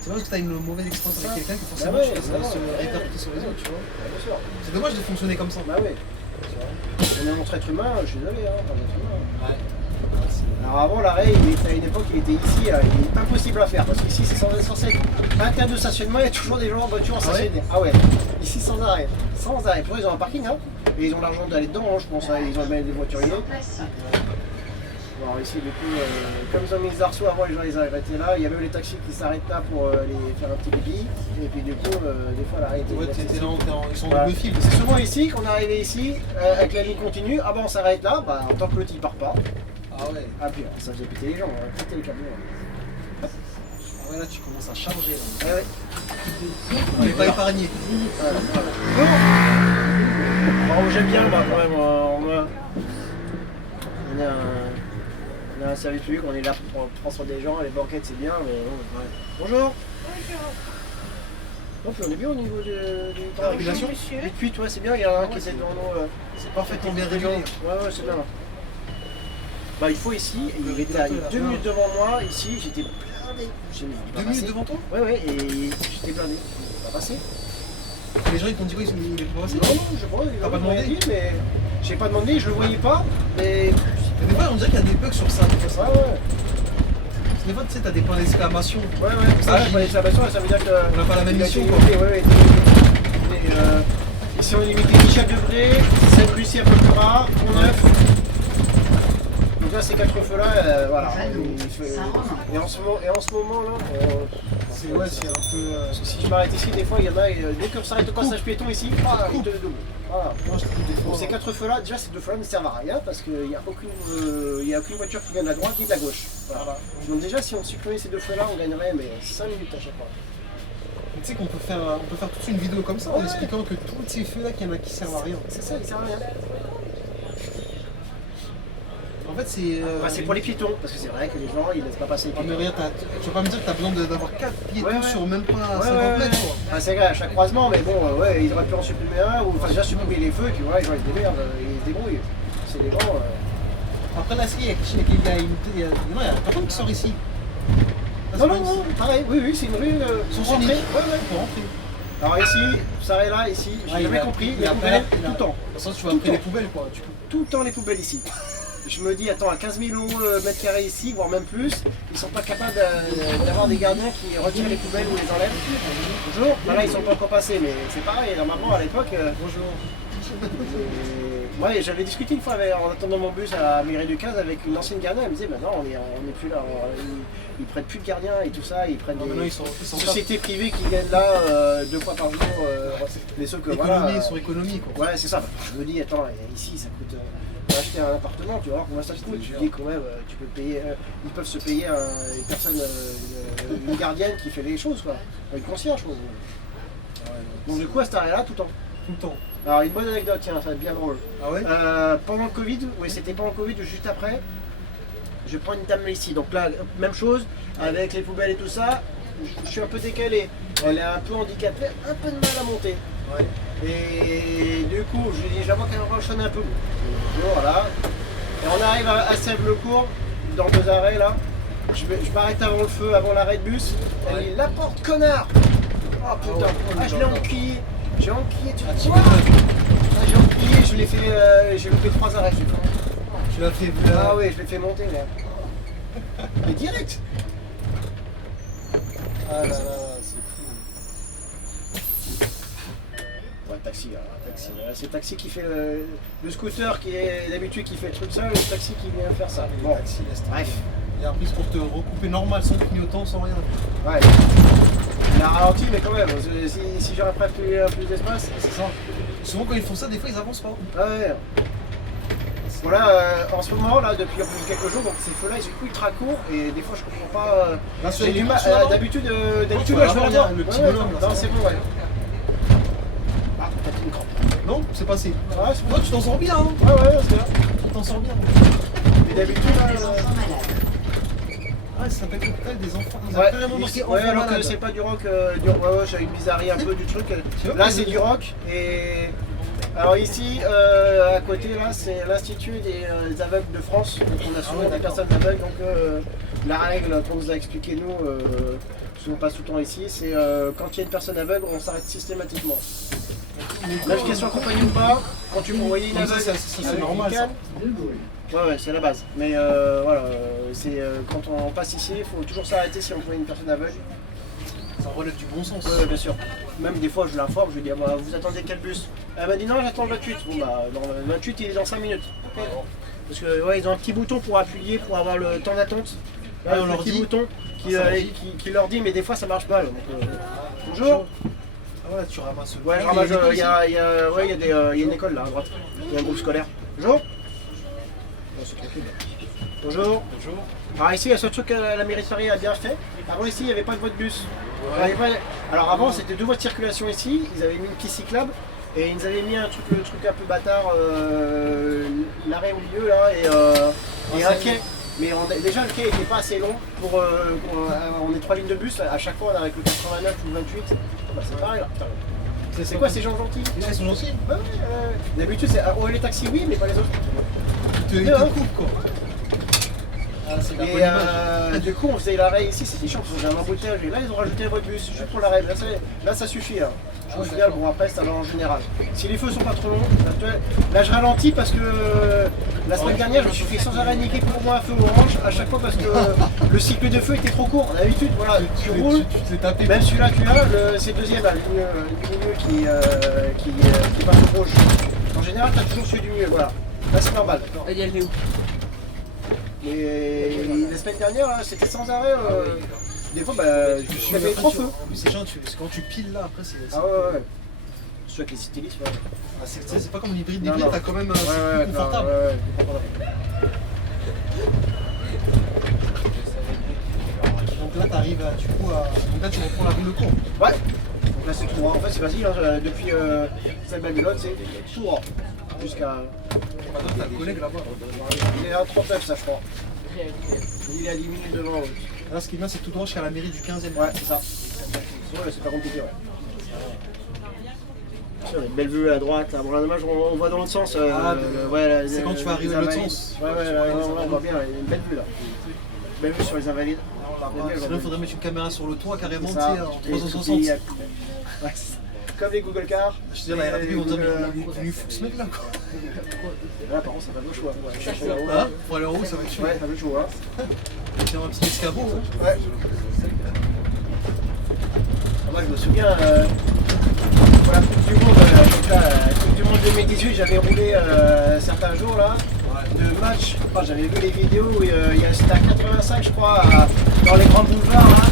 C'est pas parce que t'as une mauvaise expérience avec quelqu'un que forcément Bah ouais, tu vas bah se ouais. répercuter sur les autres, tu vois. Bien sûr. C'est dommage de fonctionner comme ça. Bah oui. On est entre êtres humains, je suis désolé, hein, pas d'être humain. Ouais. Alors avant l'arrêt, à une époque il était ici, il est impossible à faire parce qu'ici c'est censé être un terme de stationnement, il y a toujours des gens en voiture en stationnement. Ah ouais, ici sans arrêt, sans arrêt. Pour eux ils ont un parking hein, et ils ont l'argent d'aller dedans, hein, je pense, hein, ils ont même des voituriers. Alors ici du coup, comme ils ont mis les arceaux avant, les gens les arrêtaient là, il y a même les taxis qui s'arrêtent là pour les faire un petit pipi, et puis du coup, des fois l'arrêt était Ouais, t'es là, ils sont en voilà. double fil. C'est souvent ici qu'on est arrivé ici, avec la ligne continue, ah bah on s'arrête là, bah en tant que l'autre il part pas. Ah ouais. Ah puis ça faisait péter les gens, péter les camions. Ah ouais, là tu commences à charger. Là. Ah ouais. On n'est pas épargné. Bon, j'aime bien bah, quand même, on a un service public, on est là pour transporter des gens, les banquettes c'est bien, mais bon, ouais. Bonjour. Donc on est bien au niveau du La régulation. 8, ouais c'est bien, il y en a un qui essaie devant nous. C'est parfaitement bien régulé. Ouais c'est bien là. Bah il faut ici, et il était à 2 minutes devant moi, ici j'étais blindé. 2 minutes devant toi. Ouais, et j'étais blindé. Il va passer. Les gens ils t'ont dit quoi, il est pas passé. Non, je sais pas, il T'as pas m'a demandé dit, mais j'ai pas demandé, je le voyais pas, mais. Des fois on dirait qu'il y a des bugs sur ça. Des fois, Ouais. des fois tu sais, t'as des points d'exclamation. Ouais, ça, Ah, j'ai pas d'exclamation, ça veut dire que. On n'a pas la même il a mission, été quoi. limité, ouais. Ici on est limité Michel Debré, Sainte-Lucie un peu plus rare, Pont-Neuf. Donc là ces 4 feux là, voilà. Et en ce moment là, C'est un peu. si je m'arrête ici, des fois il y en a, dès qu'on s'arrête au passage piéton ici, il te le double. Voilà. Moi, je trouve des fois. Donc, ces 4 feux là, déjà ces 2 feux là ne servent à rien parce qu'il n'y a aucune voiture qui vient de la droite ni de la gauche. Voilà. Donc déjà si on supprimait ces 2 feux là, on gagnerait mais 5 minutes à chaque fois. Tu sais qu'on peut faire toute une vidéo comme ça en expliquant que tous ces feux là, qu'il y en a qui servent à rien. C'est ça, ils servent à rien. En fait, c'est pour les piétons, parce que c'est vrai que les gens ils laissent pas passer les piétons. mais rien, tu vas pas me dire que tu as besoin d'avoir 4 piétons sur même pas 50 mètres quoi. Ah, c'est vrai, à chaque croisement, mais bon, ils auraient pu en supprimer un, ou enfin déjà supprimer les feux, et puis voilà, les gens ils se démerdent, ils se débrouillent. C'est des grands. Après là, il y a personne qui sort ici. Non, pareil, oui, c'est une rue sans rentrée. Pour rentrer. Alors ici, ça est là, ici, j'ai jamais compris, il y a poubelles tout le temps. De toute façon, tu vas après les poubelles quoi. Tout le temps les poubelles ici. Je me dis, attends, à 15 000 € le mètre carré ici, voire même plus, ils sont pas capables d'avoir des gardiens qui retirent les poubelles ou les enlèvent. Bonjour. Là, ils sont pas encore passés, mais c'est pareil. Normalement, à l'époque, bonjour. Moi, j'avais discuté une fois en attendant mon bus à Mairie du 15 avec une ancienne gardienne. Elle me disait, bah non, on est plus là. Ils prennent plus de gardiens et tout ça. Ils prennent des sociétés privées qui viennent là 2 fois par jour. Mais sauf que voilà. Sur économie quoi. Ouais, c'est ça. Je me dis, attends, ici, ça coûte. Acheter un appartement, tu vois, combien ça coûte? Je dis quand même, tu peux payer, ils peuvent se payer une personne, une gardienne qui fait les choses, quoi, une concierge. Quoi. Donc du coup, à cet arrêt-là, tout le temps. Tout le temps. Alors une bonne anecdote, tiens, ça va être bien drôle. Ah ouais pendant le Covid, oui, c'était pendant le Covid, juste après, je prends une dame ici. Donc là, même chose, avec les poubelles et tout ça, je suis un peu décalé. Elle est un peu handicapée, un peu de mal à monter. Ouais. Et du coup, je lui dis, je la vois qu'elle enchaîne un peu. Voilà. Et on arrive à Sèvres-le-Cours, dans 2 arrêts là. Je m'arrête avant le feu, avant l'arrêt de bus. Elle dit, la porte, connard! Oh putain, je l'ai enquillé. J'ai enquillé, tu vois? J'ai enquillé, je l'ai fait, j'ai loupé 3 arrêts. Tu l'as fait. Ah oui, je l'ai fait monter là. Mais direct! Ah là là, c'est fou. Ouais, taxi, taxi. C'est le taxi qui fait le scooter qui est d'habitude qui fait le truc seul, le taxi qui vient faire ça. Bon, taxi, bref. Il a pris pour te recouper normal, sans clignotant, sans rien. Ouais. Il a ralenti, mais quand même, si j'aurais pas plus d'espace. C'est ça. Souvent quand ils font ça, des fois ils avancent pas. Ouais. Voilà, en ce moment là, depuis quelques jours, donc ces feux là ils sont ultra courts et des fois je comprends pas. J'ai du mal. D'habitude, je vais l'avoir. Le petit bonhomme là. Non, c'est bon, ouais. Ah, t'as une crampe. Non, c'est passé. Ouais, c'est bon. Toi, tu t'en sors bien, hein. Ouais, c'est là. Tu t'en sors bien. Mais d'habitude, là. Ah, ça s'appelle cocktail des enfants. Ils ont Ouais, carrément marqué enfants alors que malades. c'est pas du rock, j'ai une bizarrerie un peu du truc. Là, c'est du rock et. Alors ici, à côté, là, c'est l'Institut des aveugles de France. Donc on a souvent des personnes aveugles. Donc la règle qu'on nous a expliqué nous, souvent pas tout le temps ici, c'est quand il y a une personne aveugle, on s'arrête systématiquement. Navigation accompagnée ou pas, quand tu me voyais une aveugle, c'est normal ça. Ouais, c'est la base. Mais voilà, c'est quand on passe ici, il faut toujours s'arrêter si on voit une personne aveugle. Ça relève du bon sens. Ouais, bien sûr. Même des fois, je l'informe, je lui dis, ah, bah, vous attendez quel bus? Elle m'a dit, non, j'attends le 28. Bon, bah, le 28, il est dans 5 minutes. Okay. Parce que, ouais, ils ont un petit bouton pour appuyer, pour avoir le temps d'attente. Ouais, on leur petit dit. Bouton qui leur dit, mais des fois, ça marche pas. Donc, bonjour. Ah ouais, tu ramasses. Ouais, je ramasse. Il y a une école là, à droite. Il y a un groupe scolaire. Bonjour. Bonjour. Bonjour. Alors ici, le seul truc que la mairie de Paris a bien fait, avant ici, il n'y avait pas de voie de bus. Ouais. Alors avant, c'était 2 voies de circulation ici, ils avaient mis une piste cyclable et ils nous avaient mis le truc un peu bâtard, l'arrêt au milieu là et un quai. Mais déjà le quai n'était pas assez long pour on est 3 lignes de bus, à chaque fois on avec le 89 ou le 28. Bah, c'est pareil là. C'est quoi ces gens gentils? Ils sont gentils. Ouais. D'habitude c'est les taxis oui mais pas les autres. Ils te coupent quoi. Ah, et du coup on faisait l'arrêt ici, c'était chiant parce que j'ai un embouteillage et là ils ont rajouté un voie de bus juste pour l'arrêt. Là ça suffit. Hein. Au final, bon après c'est en général. Si les feux sont pas trop longs, là je ralentis parce que la semaine dernière je me suis fait sans arrêt niquer pour moi un feu orange à chaque fois parce que le cycle de feu était trop court. D'habitude voilà, tu roules, même celui-là que là, c'est le deuxième, le milieu qui passe au rouge. En général tu as toujours celui du milieu, voilà. Là c'est normal. Il y a le où? Et la semaine dernière, c'était sans arrêt. Des fois, bah, je fait 3 feux. C'est chiant, quand tu piles là, après c'est. Ah ouais. Surtout avec les stylistes. Ouais. Ah, c'est pas comme l'hybride. L'hybride, t'as quand même ouais, confortable. Donc là, t'arrives du coup à. Donc là, tu reprends la rue Le Cours. Ouais. Donc là, c'est tout droit. En fait, c'est facile. Hein. Depuis cette Babylone, c'est tout droit. Jusqu'à. Maintenant, t'as le collègue là-bas. Il est à 39, ça, je crois. Il est à 10 minutes devant. Là, ce qui est bien, c'est tout droit jusqu'à la mairie du 15e. Ouais, c'est ça. Ouais, c'est pas compliqué, ouais. Sur une belle vue à droite, là. Bon, là, dommage, on voit dans l'autre sens. Ouais, c'est quand tu vas arriver de l'autre sens. Ouais, là, on voit bien, il y a une belle vue là. Belle vue sur les Invalides. Sinon, il faudrait mettre une caméra sur le toit carrément, tu sais, en 360. Ouais, comme les Google Cars. Je te dis, la RATP, ils vont dire, mais il est fou ce mec là quoi. Là, par contre, ça va le choix. Ah, pour aller en haut, ça va être chaud. Ouais, ça va le chaud, hein. C'est un petit escabeau. Hein. Ouais. Moi, je me souviens, pour la Coupe du Monde, Coupe du Monde 2018, j'avais roulé certains jours là, de matchs. Enfin, j'avais vu les vidéos où c'était à 85, je crois, dans les grands boulevards. Là.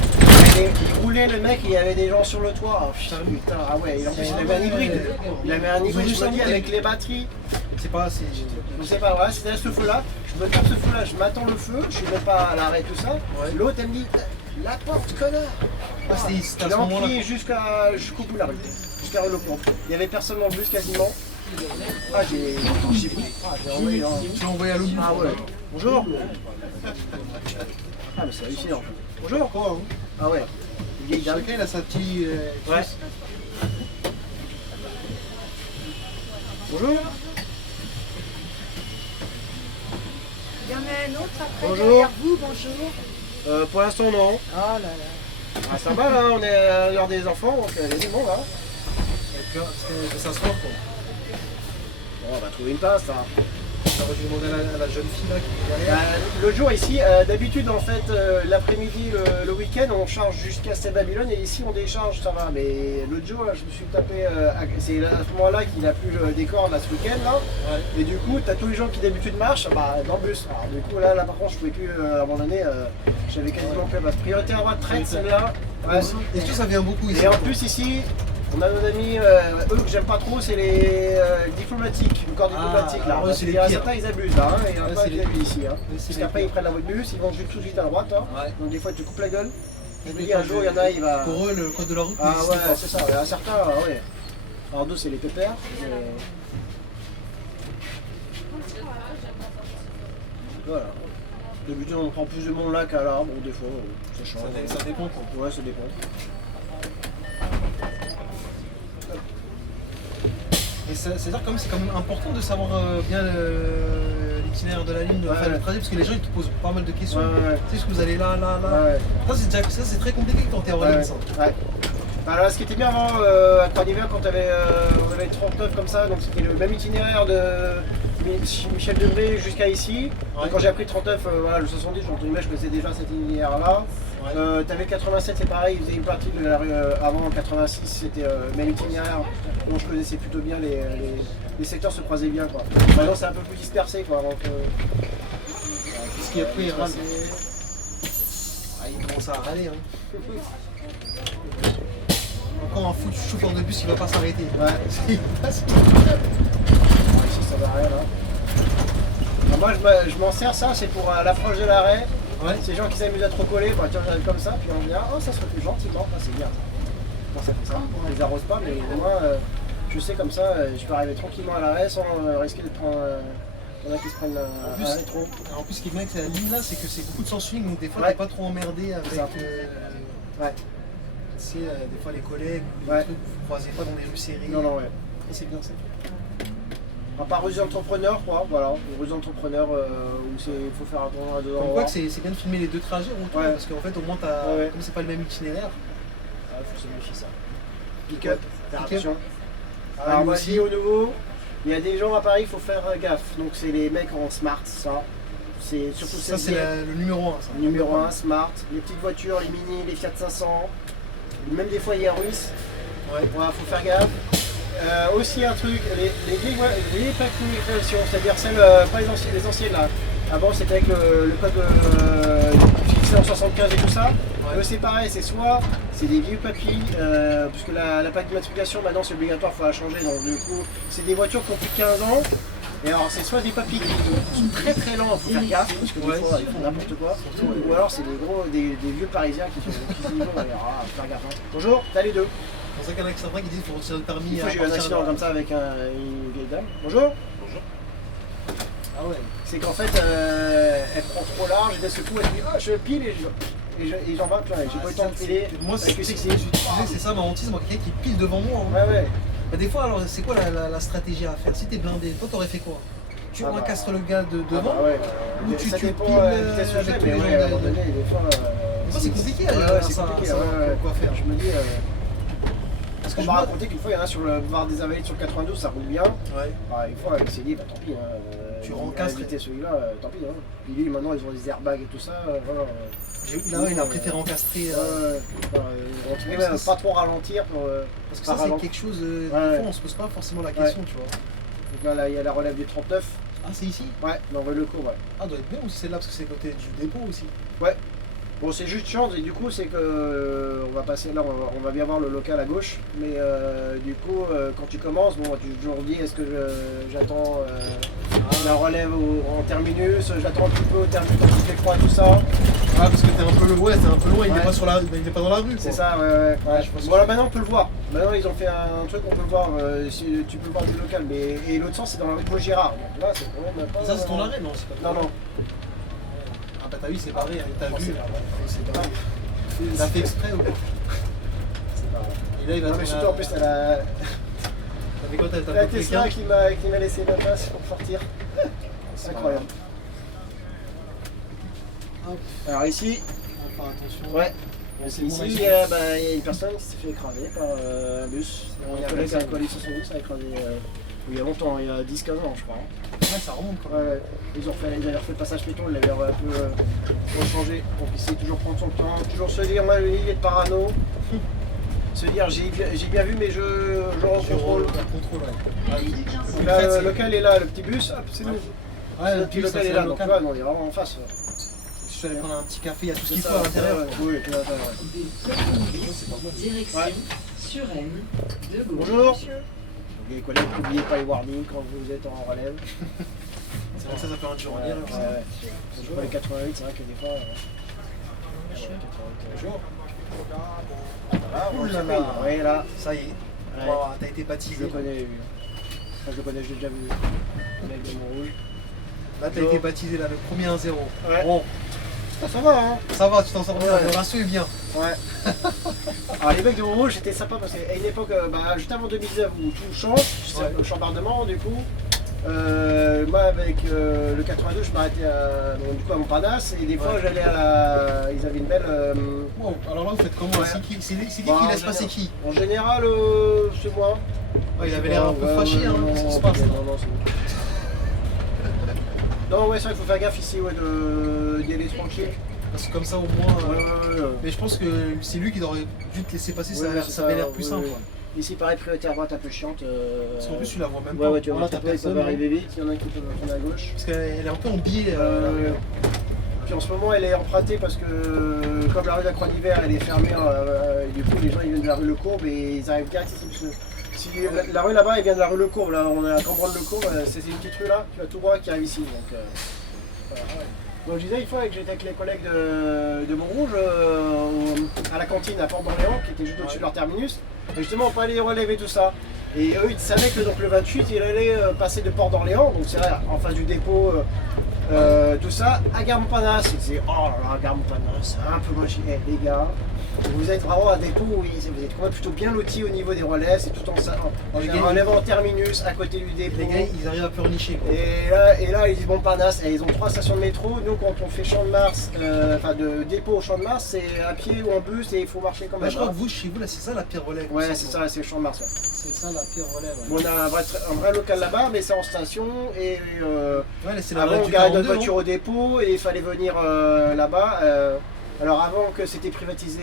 Il roulait le mec, il y avait des gens sur le toit. Oh, putain, ah ouais, en plus il avait un hybride. Il avait un hybride, je me dis, avec les batteries. C'est pas, je sais pas, voilà, c'était à ce feu-là. Je me tape ce feu-là, je m'attends le feu, je suis même pas à l'arrêt, tout ça. Ouais. L'autre, elle me dit, la porte, connard. Ah, c'était à ce moment-là. Il est jusqu'au bout de la rue, jusqu'à le pont. Il n'y avait personne dans le bus quasiment. Ah, j'ai pris. Tu l'as envoyé à l'autre bout. Ah ouais. Bonjour. Ah, mais c'est hallucinant. Bonjour. Quoi, hein. Ah ouais. Chacun il a sa petite. Ouais. Bonjour. Il y en a un autre après bonjour. derrière vous, bonjour. Pour l'instant non. Oh là là. Ah, ça va là, on est à l'heure des enfants, donc il y a du monde là. C'est s'asseoir quoi. Bon, on va trouver une place là. Ça va demander à la jeune fille là qui est derrière. L'autre jour ici, d'habitude en fait l'après-midi, le week-end on charge jusqu'à cette Babylone et ici on décharge, ça va. Mais l'autre jour là, je me suis tapé, c'est à ce moment-là qu'il a plu le décor là ce week-end là. Ouais. Et du coup t'as tous les gens qui d'habitude marchent dans le bus. Alors du coup là par contre je pouvais plus abandonner, j'avais quasiment plus la place. Priorité à retraite celle-là. Ouais. Est-ce que ça vient beaucoup ici? Et en plus ici, on a nos amis, eux que j'aime pas trop, c'est les diplomatiques, le corps diplomatique là. C'est les pires. Certains ils abusent là, hein, et il y en a pas qui abusent ici. Hein. Parce qu'après ils prennent la voie de bus, ils vont juste tout de suite à droite. Hein. Ouais. Donc des fois tu coupes la gueule. Je me dis un jour il y en a, il va. Pour eux, le code de la route, ah ouais, c'est ça, il y en a certains, ouais. Alors d'autres c'est les pépères. Voilà. D'habitude on prend plus de monde là qu'à là, bon des fois ça change. Ça dépend quoi. Ouais, ça dépend. Et c'est-à-dire comme c'est quand même important de savoir bien l'itinéraire de la ligne, enfin, le trajet, parce que les gens ils te posent pas mal de questions. Tu sais, est-ce que vous allez là. Ça c'est très compliqué quand t'es en ligne. Ouais. Alors, ce qui était bien avant à Croix-d'Hiver quand on avait le 39 comme ça, donc c'était le même itinéraire de Michel Debré jusqu'à ici. Ouais. Quand j'ai appris 39, voilà, le 70, je connaissais déjà cet itinéraire là. Ouais. T'avais 87, c'est pareil, ils faisaient une partie de la rue avant, 86 c'était le même itinéraire, donc je connaissais plutôt bien, les secteurs se croisaient bien quoi. Maintenant c'est un peu plus dispersé quoi. Qu'est-ce qu'il y a pris il commence à râler hein. Encore un fou de chauffeur de bus qui va pas s'arrêter. Ouais. Ici ça va rien là. Alors, moi je m'en sers ça, c'est pour l'approche de l'arrêt. Ouais. Ces gens qui s'amusent à trop coller, bah, tiens j'arrive comme ça, puis on dit oh ça se fait plus gentiment, ah, c'est bien. Bon, ça fait ça, on les arrose pas, mais au moins je sais comme ça, je peux arriver tranquillement à l'arrêt sans risquer de prendre. Il y en a qui se prennent un rétro. En plus ce qui est bien avec la ligne là, c'est que c'est beaucoup de sens swing, donc des fois t'es pas trop emmerdé avec. Ouais. Tu sais, des fois les collègues, les trucs, vous croisez pas dans les rues serrées. Non, ouais. Et c'est bien ça. À part rue d'entrepreneur, quoi, voilà, rue d'entrepreneur où il faut faire attention à deux endroits. Comme quoi que c'est bien de filmer les deux trajets autour, parce qu'en fait au moins comme c'est pas le même itinéraire. Faut se méfier ça. Pick-up, attention. Alors voici au nouveau, il y a des gens à Paris, il faut faire gaffe. Donc c'est les mecs en smart, ça. C'est surtout ça c'est le numéro 1. Ça. Le numéro 1, smart. Les petites voitures, les mini, les Fiat 500, même des fois Yaris. Ouais. Voilà, faut faire gaffe. Aussi un truc, les vieilles plaques d'immatriculation, c'est-à-dire celles, pas les anciennes là. Avant c'était avec le code c'est en 75 et tout ça. Eux c'est pareil, c'est soit c'est des vieux papiers, puisque la plaque d'immatriculation maintenant c'est obligatoire, il faut la changer, donc du coup c'est des voitures qui ont plus de 15 ans. Et alors c'est soit des papiers qui sont très très lents, il faut faire gaffe, parce que des fois ils font n'importe quoi, ou alors c'est des vieux parisiens qui y vont, alors faut faire gaffe. Hein. Bonjour, t'as les deux. C'est pour ça qu'il y en a qui savent qui disent qu'il faut retirer le permis. Une fois j'ai eu un accident comme ça avec une vieille dame. Bonjour. Bonjour. Ah ouais. C'est qu'en fait elle prend trop large, et d'un seul coup elle dit oh je pile et j'en vais plus rien, j'ai pas eu le temps de piler. Moi c'est ça ma hantise, moi quelqu'un qui pile devant moi. Hein. Ouais. Bah, des fois alors c'est quoi la stratégie à faire? Si t'es blindé, toi t'aurais fait quoi? Tu encastres le gars de devant ou tu piles avec tous les gens à un moment donné, des fois c'est compliqué c'est compliqué, quoi faire. Je me dis parce que je m'a raconté qu'une fois il y en a sur le boulevard des Invalides sur le 92, ça roule bien. Ouais. Bah, une fois il s'est dit bah tant pis tu rencastres celui-là, tant pis hein. Puis lui maintenant ils ont des airbags et tout ça, voilà. Il a préféré encastrer. On trouvait même pas trop ralentir pour. Parce que ça c'est quelque chose. Des fois on se pose pas forcément la question, tu vois. Donc là il y a la relève du 39. Ah c'est ici? Ouais, dans le cours, ouais. Ah doit être bien aussi celle-là parce que c'est côté du dépôt aussi. Ouais. Bon c'est juste chance et du coup c'est que on va passer là, on va bien voir le local à gauche, mais du coup quand tu commences, bon tu toujours dis est-ce que j'attends la relève en terminus, j'attends un petit peu au terminus quand il fait froid tout ça. Ah parce que t'es un peu loin, il n'est pas sur la, il n'est pas dans la rue. C'est ça, ouais. Voilà maintenant on peut le voir. Maintenant ils ont fait un truc on peut le voir, si tu peux le voir du local, mais et l'autre sens c'est dans la rue Gérard. Donc là c'est quand même pas. Ça c'est ton arrêt non? Non. Ah bah t'as vu c'est barré, t'as vu. C'est pas grave. Il a fait exprès ou quoi? C'est pas grave. Et là il va. Non mais surtout en plus t'as la Tesla qui m'a laissé la place pour sortir. C'est incroyable. Alors ici, attention. ouais. Ici, il y a une personne qui s'est fait écraser par un bus. Un collègue qui a collé sur son bus, a écrasé il y a longtemps, il y a 10-15 ans je crois. Ouais, ça remonte quoi. Ouais. Ils avaient refait le passage piéton, ils l'avaient un peu rechangé. Donc il sait toujours prendre son temps, toujours se dire, moi il est de parano. Se dire j'ai bien vu mais je contrôle. Le local est là, le petit bus, hop c'est nous. Ouais, le petit local est là, donc là on est vraiment en face. Je suis allé prendre un petit café, il y a tout ce qu'il faut à l'intérieur. Oui, tout à fait. Direction Suresnes de gauche. Bonjour. Les collègues, n'oubliez pas les warnings quand vous êtes en relève. C'est vrai que ça peut être dur à dire. Bonjour les 88, c'est vrai que des fois. Bonjour. Voilà, oui, là. Ça y est. Ouais. Wow, t'as été baptisé. Je le connais, lui. Enfin, je le connais, je l'ai déjà vu. Le mec de Montrouge. Là, t'as été baptisé, là, le premier 1-0. Ouais. Bon. Ça va, hein? Ça va, tu t'en sors bien. Ouais. Le ratio est bien. Ouais. Alors, les mecs de Montrouge, c'était sympa parce qu'à une époque, juste avant 2019, où tout change, le chambardement, du coup. Moi avec le 82 je m'arrêtais à Montparnasse et des fois j'allais à la. Ils avaient une belle. Wow. Alors là vous faites comment? C'est qui qui laisse passer qui? En général c'est moi. Ouais, il avait l'air un peu fâché hein, qu'est-ce qui se passe? Non ouais c'est vrai qu'il faut faire gaffe ici d'y aller tranquille. Parce que comme ça au moins. Mais je pense que c'est lui qui aurait dû te laisser passer, ça avait l'air plus simple. Ici, pareil, priorité à droite un peu chiante. Parce qu'en plus, tu la vois même pas. Ouais, tu vois, ils peuvent arriver vite. Il y en a qui peuvent tourner à gauche. Parce qu'elle est un peu en biais. Puis en ce moment, elle est empruntée parce que, comme la rue de la Croix d'Hiver, elle est fermée. Du coup, les gens ils viennent de la rue Le Courbe et ils arrivent direct ici. Si la rue là-bas, elle vient de la rue Le Courbe. Là, on est à Cambronne-le-Courbe. C'est une petite rue là, tu vas tout droit qui arrive ici. Donc, voilà. Donc je disais une fois que j'étais avec les collègues de Montrouge à la cantine à Port-d'Orléans qui était juste au-dessus de leur terminus. Et justement on peut aller relever tout ça. Et eux ils savaient que donc, le 28 il allait passer de Port-d'Orléans, donc c'est vrai en face du dépôt, tout ça, à Gare Montparnasse. Ils disaient oh là là Gare Montparnasse, c'est un peu moche. Les gars, vous êtes vraiment un dépôt où vous êtes quand même plutôt bien lotis au niveau des relèves, c'est tout en ça. Relève en terminus à côté du dépôt. Les gars ils arrivent à pleurnicher. Et là ils disent Montparnasse, et ils ont 3 stations de métro. Nous quand on fait Champ de Mars, enfin de dépôt au Champ de Mars, c'est à pied ou en bus et il faut marcher comme ça. Je crois que vous chez vous là c'est ça la pire relève. Ouais c'est ça, c'est le Champ de Mars. Ouais. C'est ça la pire relève. Bon, on a un vrai local là-bas mais c'est en station et avant on garait notre voiture au dépôt et il fallait venir là-bas. Alors avant que c'était privatisé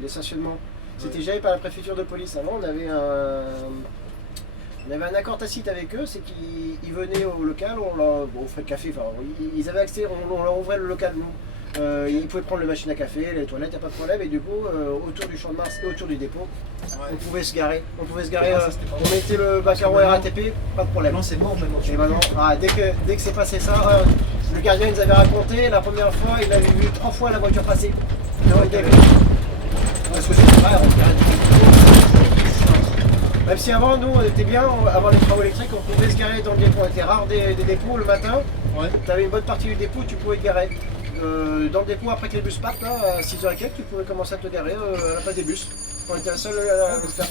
les stationnements, c'était géré par la préfecture de police. Avant on avait un accord tacite avec eux, c'est qu'ils venaient au local, on fait le café, enfin, ils avaient accès, on leur ouvrait le local nous. Ils pouvaient prendre le machine à café, les toilettes, y a pas de problème. Et du coup, autour du Champ de Mars et autour du dépôt, on pouvait se garer. On mettait le bacaron RATP, pas de problème. Non, c'est mort maintenant. Et maintenant, dès que c'est passé ça, le gardien nous avait raconté, la première fois, il avait vu 3 fois la voiture passer. Parce que c'est vrai, même si avant, nous, on était bien, avant les travaux électriques, on pouvait se garer dans le dépôt. On était rare des dépôts le matin. Ouais. Tu avais une bonne partie du dépôt, tu pouvais te garer. Dans le dépôt, après que les bus partent, à 6h et quelques, tu pouvais commencer à te garer à la place des bus. On était la seule à faire.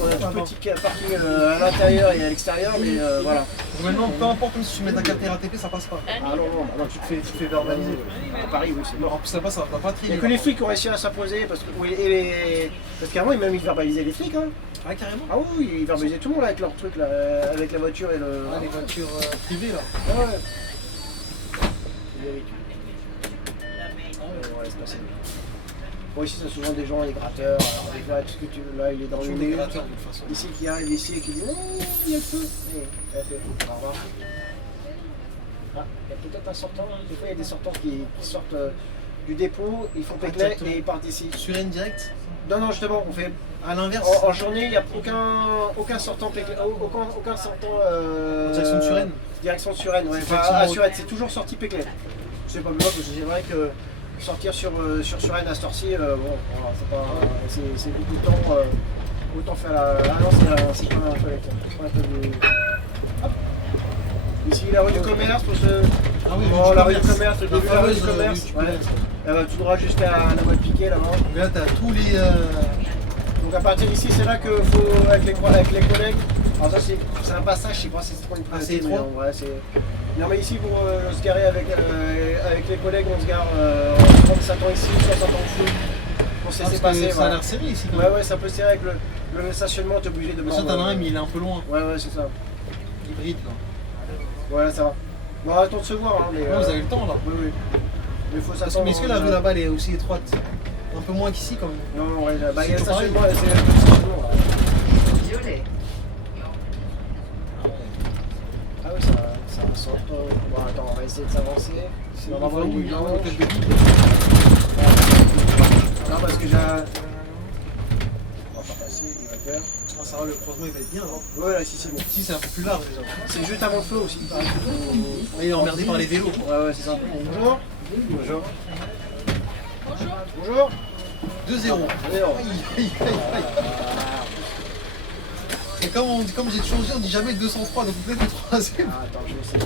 On a un petit parking à l'intérieur et à l'extérieur, mais voilà. Maintenant, peu importe si tu mets ta carte RATP, ça passe pas. Ah non, tu te fais verbaliser. À Paris, oui, c'est mort. En plus, ça passe, ça va pas trier. Il n'y a que les flics qui ont réussi à s'imposer, parce qu'avant, ils verbalisaient les flics. Hein. Ah, carrément? Ah oui, ils verbalisaient tout le monde avec leur truc, là, avec la voiture et le. Ah, les voitures privées, là. Ah ouais. On va laisser passer. Bon, ici, c'est souvent des gens, les gratteurs, des fois, tout ce que tu veux, là, il est dans le nez. Ici, qui arrive ici et qui dit il y a le feu. Au revoir. Ah, il y a peut-être un sortant. Des fois, il y a des sortants qui sortent du dépôt, ils font péclet et ils partent ici. Sur une direct? Non, justement, on fait. À l'inverse. En journée, il n'y a aucun sortant péclet, aucun sortant. Direction de Suresnes? Direction de Suresnes, ouais. Enfin, à Suresnes, c'est toujours sorti péclet. Je sais pas moi, parce que c'est vrai que. Sortir sur Suresnes à cette heure-ci, bon, voilà, c'est beaucoup de temps. Autant faire la. Ah non, c'est pas un toilette. Hop. Ici, la rue du commerce pour se. Ah oui, la rue du commerce, le début de la rue du commerce. Elle va tout droit jusqu'à la voie de Piquet là-bas. Là, t'as tous les. Donc à partir d'ici, c'est là qu'il faut, avec les collègues. Alors ça, c'est un passage, je sais pas si c'est trop une priorité. C'est trop. Non mais ici pour se garer avec les collègues, on se gare 35 ans ici, 60 ans au fou. On s'est laissé passer. Ça a l'air serré ici quand même. Ouais, c'est un peu serré avec le stationnement, t'es obligé de prendre. Ça, t'en as un, mais il est un peu loin. Ouais, c'est ça. Hybride là. Voilà, ça va. Bon, on attend de se voir. Hein, mais, vous avez le temps là. Oui. Mais faut s'attendre. Mais est-ce que la rue là-bas elle est aussi étroite? Un peu moins qu'ici quand même. Non, ouais, il y a le stationnement, c'est violet. Ah oui, ça sort. Bon, attends, on va essayer de s'avancer. On va voir où il y a un hôtel de ville. Non, parce que j'ai. On va pas passer, il va faire. Ah, ça va, le croisement il va être bien. Hein. Ouais, là, ici c'est bon. Ici c'est un peu plus large déjà. C'est juste avant le feu aussi. Il est emmerdé par les vélos. Ouais, c'est ça. Bonjour. Bonjour. Bonjour. 2-0. Et comme j'ai changé, on dit jamais 203, donc peut-être le troisième. Ah, attends, je vais essayer de.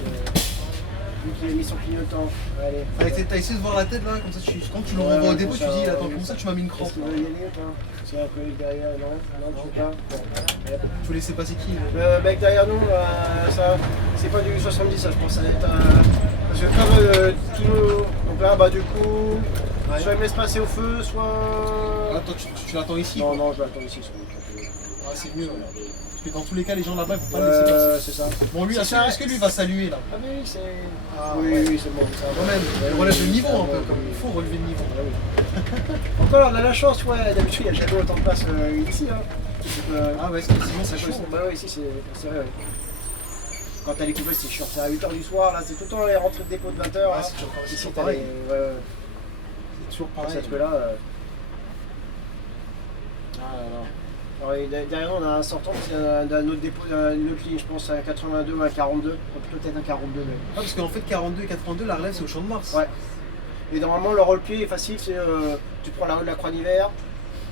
Vu qu'il a mis son clignotant. Allez. T'as essayé de voir la tête là, comme ça quand tu le renvoies au dépôt, tu dis attends, comme ça tu m'as mis une crampe. Est-ce qu'il veut y aller ou pas? C'est un collègue derrière, non, tu veux pas. Bon. Tu veux laisser passer qui? Le mec derrière nous, ça, c'est pas du 70, ça je pense, ça va être parce que comme tous nos. Donc là, du coup, soit il me laisse passer au feu, soit. Attends, tu l'attends ici? Non, je l'attends ici. Ah, c'est mieux. Parce que dans tous les cas, les gens là-bas, ils vont pas le laisser passer. C'est ça. Bon, lui, est-ce que lui va saluer là? Ah, oui, c'est. Oui, c'est bon. Quand même, il relève le niveau un peu, comme il faut relever le niveau. Encore, on a la chance, ouais, d'habitude, il n'y a jamais autant de place ici. Hein. Ah, ouais, sinon c'est chaud. Bah, ouais, ici, c'est vrai. Quand t'as les coupés, c'est chiant. C'est à 8h du soir, là, c'est tout le temps les rentrées de dépôt de 20h. Ouais, c'est toujours pareil. C'est toujours pareil. Cette là. Alors, derrière, on a un sortant d'un autre dépôt, une autre ligne, je pense, à 82 ou à 42. Peut-être un 42 même. Ah, parce qu'en fait, 42 et 82, la relève, c'est au Champ de Mars. Ouais. Et normalement, le roll-pied est facile, c'est tu prends la rue de la Croix d'Hiver,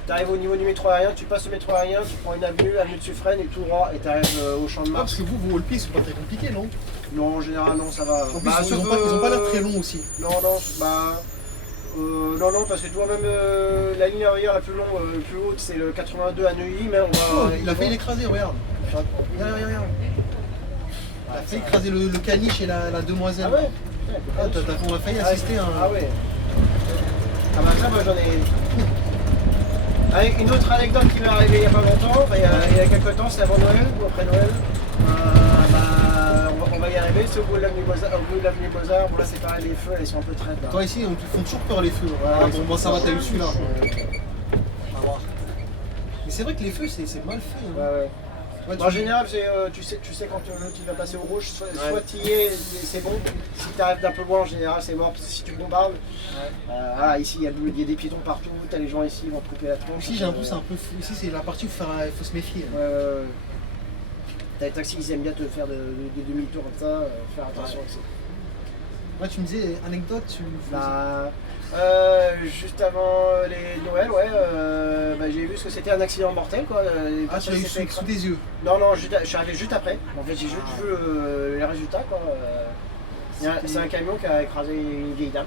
tu arrives au niveau du métro aérien, tu passes le métro aérien, tu prends une avenue de Suffren et tout droit, et tu arrives au Champ de Mars. Parce que vos roll-pieds, c'est pas très compliqué, non? Non, en général, non, ça va. En plus, ils ont pas l'air très longs aussi. Non, non, parce que tu vois, même la ligne arrière la plus longue, plus haute, c'est le 82 à Neuilly, mais on va. Il a failli l'écraser, regarde. Regarde. Il a failli écraser le caniche et la demoiselle. Ah ouais? On a failli assister à un. Ah ouais. Ah bah ça, moi j'en ai. Avec une autre anecdote qui m'est arrivée il n'y a pas longtemps, il y a quelques temps, c'est avant Noël ou après Noël. On va y arriver, c'est au bout de l'avenue Beaux-Arts. Bon là c'est pareil, les feux ils sont un peu traites. Toi ici, ils font toujours peur les feux. Ouais, bon, moi ça va, t'as eu celui-là. On va voir. Mais c'est vrai que les feux c'est mal fait. Hein. Ouais. Ouais, En général, tu sais quand tu vas passer au rouge, soit tu y es, c'est bon. Si tu arrives d'un peu loin, en général, c'est mort. Parce que si tu bombardes, voilà, ici, il y a des piétons partout. Tu as les gens ici, ils vont te couper la tronche. Ici, j'ai l'impression c'est un peu fou. Ici, c'est la partie où il faut se méfier. T'as les taxis qui aiment bien te faire des demi-tours comme ça, faire attention aussi. Ouais, tu me disais, anecdote, juste avant les Noël, j'ai vu que c'était un accident mortel, quoi. Tu l'as eu sous tes yeux? Non, je suis arrivé juste après. En fait, j'ai juste vu les résultats, quoi. C'est un camion qui a écrasé une vieille dame.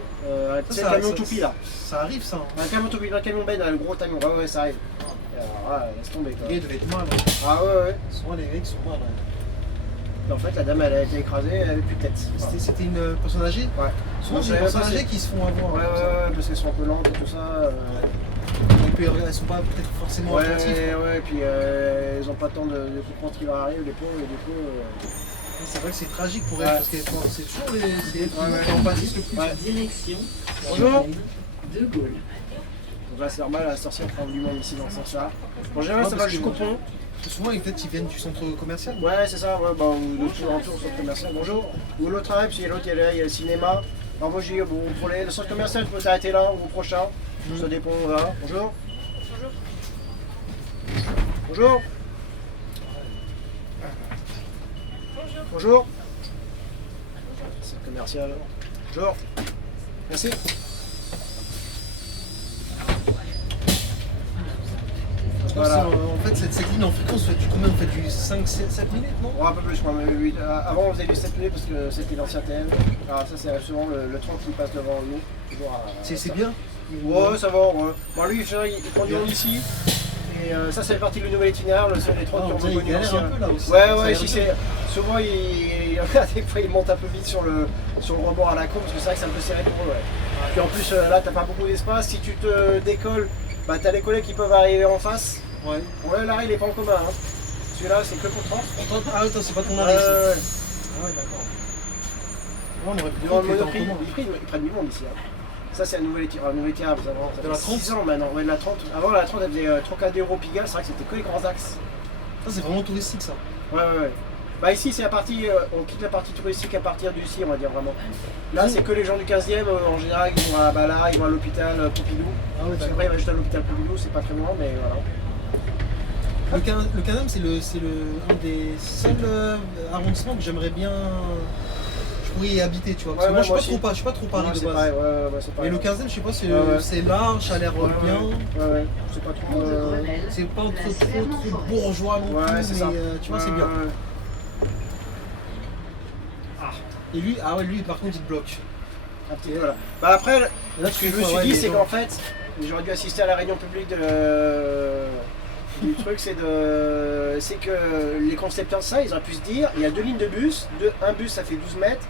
C'est un camion toupie, là. Ça arrive, ça. Un camion toupie, un camion Ben, le gros camion. Ouais, ça arrive. Alors, laisse tomber, quoi. Les gars, ils devaient être mal. Ah ouais. Souvent, les mecs sont mal. En fait, la dame, elle a été écrasée, elle n'avait plus de tête. C'était une personne âgée? Ouais. Souvent, c'est les personnes âgées qui se font avoir. Ouais, parce qu'elles sont un peu lentes et tout ça. Et puis, elles sont pas peut-être forcément attentives. Ouais, et puis elles n'ont pas le temps de comprendre ce qui leur arrive, les pauvres, et du coup. C'est vrai que c'est tragique pour elles, parce que c'est toujours les qui en pâtissent le plus. Direction Bonjour. De Gaulle. Donc là, c'est normal, la sorcière prend du monde ici dans ce sens-là. En général, ça va jusqu'au pont. Souvent, peut-être ils viennent du centre commercial. Ouais, c'est ça, ou de tout l'entour, centre commercial. Bonjour. Ou l'autre arrive, puis l'autre, il y a le cinéma. Alors, moi, je dis, pour le centre commercial, tu peux t'arrêter là ou au prochain. Ça dépend, voilà. Bonjour. Bonjour. Bonjour. Centre commercial. Bonjour. Merci. Voilà. En fait, cette ligne en fréquence, tu combien? On fait du 5-7 minutes, non? Ouais, un peu plus, je crois. Avant, on faisait du 7 minutes parce que c'était l'ancien TM. Alors, ça, c'est souvent le 30 qui passe devant nous. C'est bien? Ouais, ça va. Ouais. Bon, lui, il prend du monde ici. Et ça fait partie du nouvel itinéraire. C'est les 30 qui ont il galère un peu là aussi. Ouais, si c'est. Souvent, des fois, il monte un peu vite sur le rebord à la courbe parce que c'est vrai que c'est un peu serré pour eux. Ouais. Puis en plus, là, t'as pas beaucoup d'espace. Si tu te décolles, t'as les collègues qui peuvent arriver en face. Ouais, l'arrêt il est pas en commun. Hein. Celui-là c'est que pour 30. Ah, attends, c'est pas ton arrêt. Ouais, d'accord. On aurait pu dire que ils prennent du monde ici. Hein. Ça, c'est un nouvel itinéraire. De la 30 6 ans maintenant. Ouais, de la 30. Avant, la 30 elle faisait Trocadéro Pigalle. C'est vrai que c'était que les grands axes. Ça, c'est vraiment touristique ça. Ouais. Bah, ici, c'est la partie. On quitte la partie touristique à partir du on va dire vraiment. Là, c'est que les gens du 15e. En général, ils vont à Bala, ils vont à l'hôpital Pompidou. Parce qu'après, ils vont juste à l'hôpital Pompidou. C'est pas très loin, mais voilà. Le 15e, c'est un des seuls arrondissements que j'aimerais bien. Je pourrais y habiter, tu vois. Parce que moi, je suis pas trop Paris de base. Pareil, mais le 15e, je sais pas, c'est large, ça a l'air bien. Ouais. C'est pas trop. C'est pas trop bourgeois non plus, mais tu vois, c'est bien. Et lui, lui, par contre, il te bloque. Un petit peu, voilà. Bah après, là, ce que je me suis dit, c'est qu'en fait, j'aurais dû assister à la réunion publique du truc, c'est que les concepteurs de ça, ils auraient pu se dire, il y a 2 lignes de bus, un bus ça fait 12 mètres,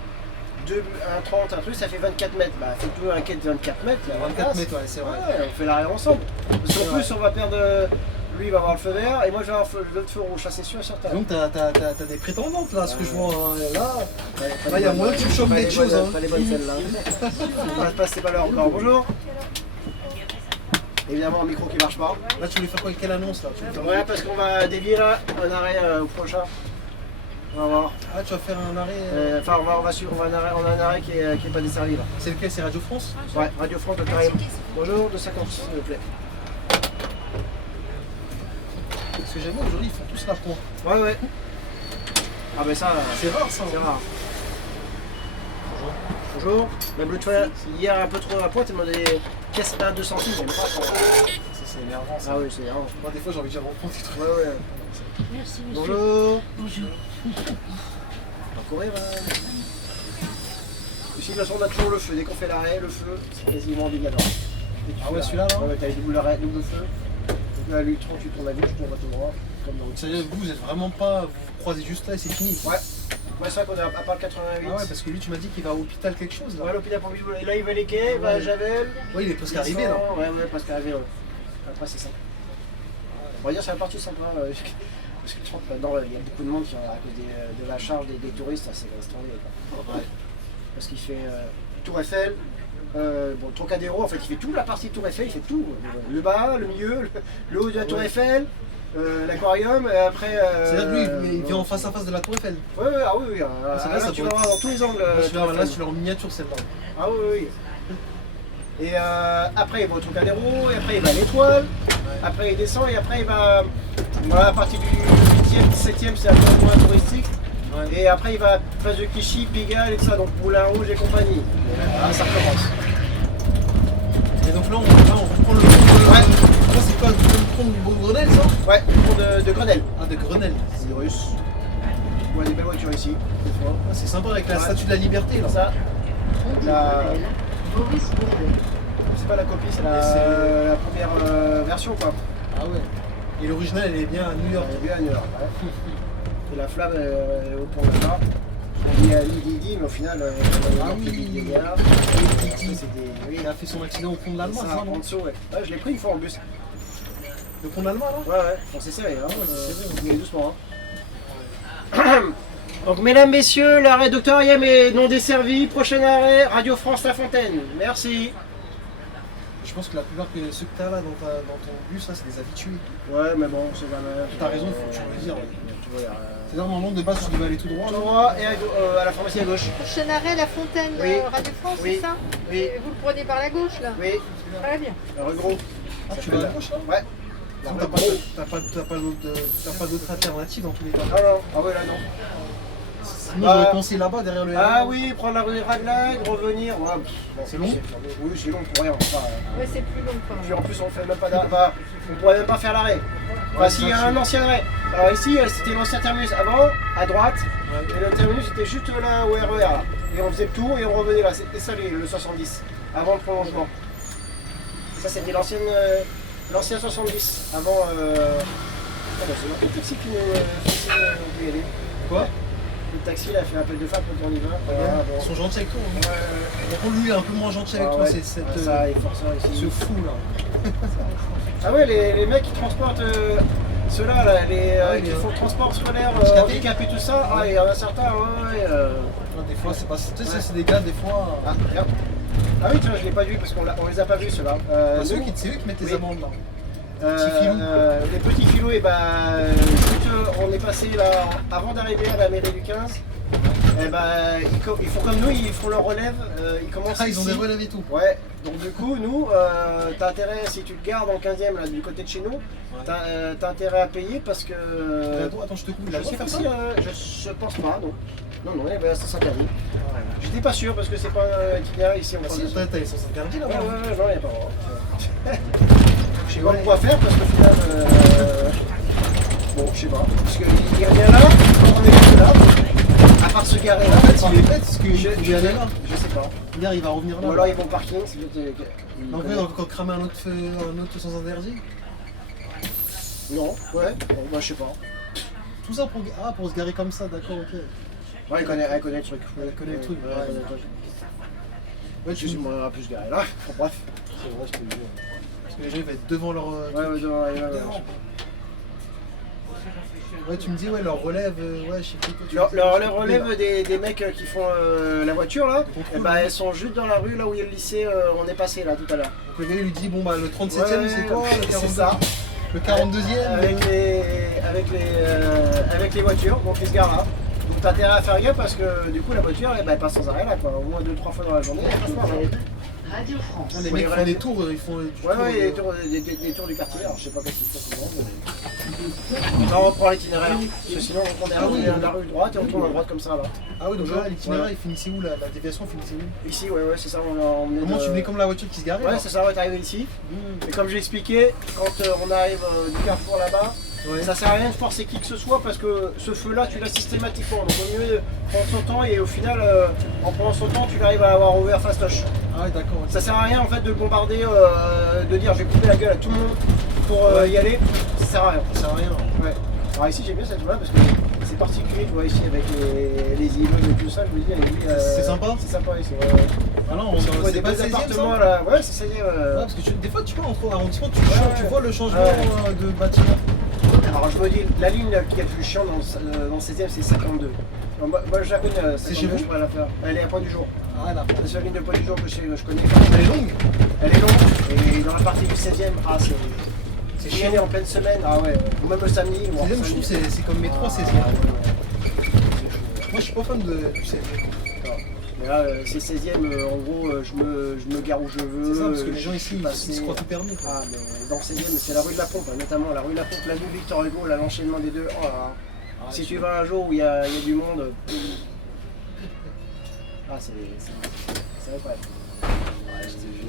un 30, un truc, ça fait 24 mètres. Bah, faut tout un quai de 24 mètres. 24 mètres, ouais, c'est vrai. Ouais, on fait l'arrêt ensemble. Parce qu'en plus, on va perdre. Lui, il va avoir le feu vert et moi, je vais avoir l'autre feu rouge, ça c'est sûr et certain. Donc, t'as des prétendantes là, ce que je vois. Là, il y a moins que tu me chopes des choses. Pas les bonnes celles-là. On va passer pas l'heure encore. Bonjour. Évidemment, un micro qui marche pas. Là, tu voulais faire quoi? Quelle annonce là? Ouais, parce qu'on va dévier là, un arrêt au prochain. On va voir. Ah, tu vas faire un arrêt Enfin, on a un arrêt qui est pas desservi là. C'est lequel? C'est Radio France? Ouais, Radio France de Paris. Bonjour, 250 s'il vous plaît. Parce que j'aime bien aujourd'hui, ils font tous la pointe. Ouais. Ah, ben ça. C'est rare ça. C'est rare. Bonjour. Même l'autre fois, hier un peu trop à la pointe, il m'a demandé casse 2 centimes, j'aime pas. C'est énervant ça. Ah oui, c'est énervant. Moi, des fois, j'ai envie de dire reprendre des trucs. Ouais. Merci, monsieur. Bonjour. Bonjour. On va courir. Ici, de toute façon, on a toujours le feu. Dès qu'on fait l'arrêt, le feu, c'est quasiment obligatoire. Ah ouais, celui-là là? Ouais, t'as les double arrêt, double feu. Donc là, lui, 30, tu tournes à gauche, tu tournes à tout droit. Comme dans C'est-à-dire que vous êtes vraiment pas. Vous croisez juste là et c'est fini. Ouais. Ouais, c'est vrai qu'on est à part le 88. Ah ouais, parce que lui, tu m'as dit qu'il va à l'hôpital quelque chose là. Ouais, l'hôpital Pompidou. Et là, il va les quais, il va à Javel. Ouais, il est presque arrivé là. Ouais, presque arrivé. Ouais. Après, c'est ça. On va dire, c'est la partie sympa. Parce que je trouve que là-dedans, il y a beaucoup de monde qui, à cause de la charge des touristes, c'est extraordinaire. Ouais. Parce qu'il fait Tour Eiffel, Trocadéro, en fait, il fait toute la partie Tour Eiffel, il fait tout. Le bas, le milieu, le haut de la Tour Eiffel, l'aquarium, et après... C'est-à-dire que lui, il vient en face à face de la Tour Eiffel. Ouais, ah oui, là, tu vas voir dans tous les angles. Là, tu l'as en miniature, celle-là. Ah oui. Et après, il va au Trocadéro, et après, il va à l'Étoile, après, il descend, et après, il va... Voilà, à partir du 8e, 17e, c'est un peu moins touristique. Et après, il va à Place de Clichy, Pigalle et tout ça, donc Moulin Rouge et compagnie. Ah, ça recommence. Et donc là, on reprend le pont de... Ouais. Là, c'est quoi le pont de Grenelle, ça? Ouais, le pont de Grenelle. Ah, de Grenelle. C'est russe. On voit des belles voitures ici, des fois. Ah, c'est sympa avec la statue de la liberté, là. Ça, la... Maurice Bourdet. C'est pas la copie, c'est la première version, quoi. Ah ouais. Et l'original, elle est bien à New York. Elle est bien à New York, ouais. Et la flamme au pont là-bas. On dit à Didi, mais au final, il a fait son accident au pont de l'Allemagne, ça, en dessous, ouais. Ouais, je l'ai pris une fois en bus. Le pont de l'Allemagne, là? Ouais, on s'est serré, hein. Mais doucement, hein. Donc, mesdames, messieurs, l'arrêt Docteur Yem est non desservi. Prochain arrêt, Radio France La Fontaine. Merci. Je pense que la plupart de ceux que tu as là dans ton bus, là, c'est des habitués. Ouais, mais bon, c'est jamais. T'as raison, faut que tu le dire. C'est normalement de base, tu devais aller tout droit. Tout droit et à la pharmacie à gauche. Prochain arrêt, La Fontaine, Oui. Radio France, Oui. c'est ça? Oui. Et vous le prenez par la gauche, là? Oui. Très bien. Regros. Ah, tu vas à gauche, là? Ouais. T'as pas d'autre alternative dans tous les cas. Ah non, ah ouais, là non. Sinon, j'aurais pensé là-bas, derrière le Ah oui, prendre la rue Raglag, revenir. Ouais, c'est long? Oui, c'est long pour rien. Enfin, Ouais, c'est plus long quand puis même. en plus, on fait même pas d'arrêt. Enfin, on pourrait même pas faire l'arrêt. Enfin, s'il y a un ancien arrêt. Alors ici, c'était l'ancien terminus avant, à droite. Et le terminus était juste là au RER. Là. Et on faisait le tour et on revenait là. C'était ça le 70, avant le prolongement. Ça, c'était l'ancien 70. Avant. Ah bah, c'est le taxi qui nous y aller. Quoi? Le taxi, il a fait appel de phare quand on y va. Ils sont gentils avec toi. Hein. Par contre, lui, il est un peu moins gentil avec toi. C'est cette. Ça, il forcément ici. Ce fou là. Ah ouais, les mecs qui transportent ceux-là, là, qui font le transport scolaire, handicapés, tout ça. Ah, il y en a certains, Des fois, c'est pas. Tu sais, c'est des gars, des fois. Ah, regarde. Ah oui, tu vois, je l'ai pas vu parce qu'on les a pas vus ceux-là. C'est eux qui mettent les amendes là. Les petits filous, et on est passé là avant d'arriver à la mairie du 15. Et ils font comme nous, ils font leur relève. Ils commencent ils ont ici. des relèves et tout. Ouais, donc du coup, nous, t'as intérêt, si tu te gardes en 15e là, du côté de chez nous, t'as intérêt à payer parce que. Attends, je te coupe. Je sais pas si, je pense pas, non. Non, ça s'interdit. J'étais pas sûr parce que c'est pas itinéraire ici. Ah si, t'as les sens interdits là-bas. Ouais, j'en ai pas. Je sais pas quoi faire parce qu'au final. Bon, je sais pas. Parce qu'il y a rien là, on est juste là. À part se garer là. En fait, il est bête parce qu'il est allé là. Je sais pas. Hier, il va revenir là. Ou alors ils vont au parking. Donc, on va encore cramer un autre sens interdit. Non, ouais, bon, moi je sais pas. Tout ça pour se garer comme ça, d'accord, ok. Ouais, elle connaît le truc. Elle connaît le truc. Ouais, tu m'aurais plus garé là. Bref. C'est vrai, je te le dis. Parce que les gens ils vont être devant leur. Devant. Ouais, tu me dis, ouais, leur relève, ouais, je sais plus. Leur relève des mecs qui font la voiture là, elles sont juste dans la rue là où il y a le lycée, on est passé là tout à l'heure. Donc le gars il lui dit, bon bah le 37ème c'est quoi? C'est ça. Le 42ème avec les voitures, donc ils se garent là. Donc t'as intérêt à faire gaffe parce que du coup la voiture elle passe sans arrêt là quoi, au moins 2-3 fois dans la journée, elle passe pas. Radio France. Les mecs font des tours, ils font des tours du quartier, alors je sais pas qu'est-ce qu'ils font souvent. Là on reprend l'itinéraire, parce que sinon on prend la rue droite et on tourne à droite comme ça là. Ah oui, donc là l'itinéraire il finissait où? La déviation finissait où? Ici, ouais, c'est ça. Comment tu venais comme la voiture qui se garait? Ouais, c'est ça, t'es arrivé ici. Et comme je l'ai expliqué, quand on arrive du carrefour là-bas, ça sert à rien de forcer qui que ce soit parce que ce feu-là, tu l'as systématiquement. Donc au mieux de prendre son temps et au final, en prenant son temps, tu arrives à avoir ouvert fastoche. Ah ouais, d'accord. Ça sert à rien en fait de bombarder, de dire je vais couper la gueule à tout le monde pour y aller. Ça sert à rien. Ça sert à rien. Ouais. Alors ici, j'aime bien cette voie parce que c'est particulier, tu vois, ici avec les immeubles et tout ça, je me dis, c'est sympa? C'est sympa ici, Ah non, c'est pas des appartements là. Ouais, c'est 16e. Parce que des fois, tu vois, entre arrondissements, tu vois le changement de bâtiment. Alors je me dis, la ligne qui est plus chiante dans le 16e, c'est 52. Moi je la connais, c'est chez vous? Je pourrais la faire. Elle est à Point du Jour. Ah là. C'est la ligne de Point du Jour que je connais. Elle est longue? Elle est longue, et dans la partie du 16e, C'est chiant en pleine semaine, ah ouais, ou même le samedi. 16ème, je trouve c'est comme métro 16ème. Moi je suis pas fan du 16ème. Mais là, c'est 16ème, en gros, je me gare où je veux. C'est ça, parce que les gens ici, ils se croient tout permis. Ah, mais dans le 16ème, c'est la rue de la Pompe, notamment la rue de la Pompe, la rue Victor Hugo, là, l'enchaînement des deux. Oh là là. Si tu vas un jour où il y a du monde. Ah, c'est vrai.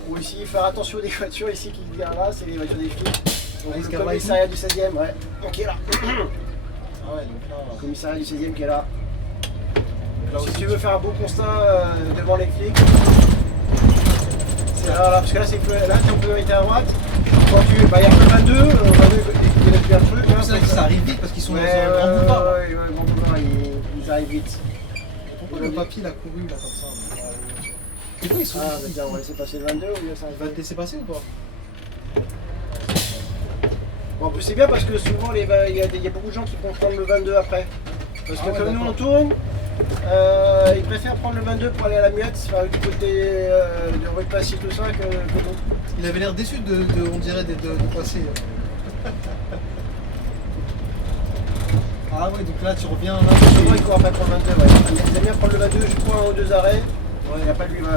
Ou ici, faire attention des voitures ici qui viennent là, c'est les voitures des flics. Donc, le commissariat du 16ème, ouais. Ok, là. Ah ouais, donc là. Le commissariat du 16ème qui est là. Si tu veux faire un beau constat devant les flics, c'est là, parce que là, t'es en priorité à droite. Quand il y a que le 22, il y a bien le truc. C'est vrai que ça arrive vite parce qu'ils sont dans un grand boulevard. Ouais, grand boulevard, ils arrivent vite. Pourquoi le papy il a couru là comme ça? Pourquoi ils sont on va laisser passer le 22 ou bien ça va te laisser passer ou pas? Bon, en plus, c'est bien parce que souvent, il y a beaucoup de gens qui vont prendre le 22 après. Parce que comme nous on tourne, ils préfèrent prendre le 22 pour aller à la muette, du côté de rue de Passy, tout ça, que nous. Il avait l'air déçu on dirait, de passer. Ah ouais, donc là tu reviens là. Souvent il court après prendre le 22, ouais. Ils aiment bien prendre le 22, je crois, un ou deux arrêts. Ouais, il n'y a pas lui, il va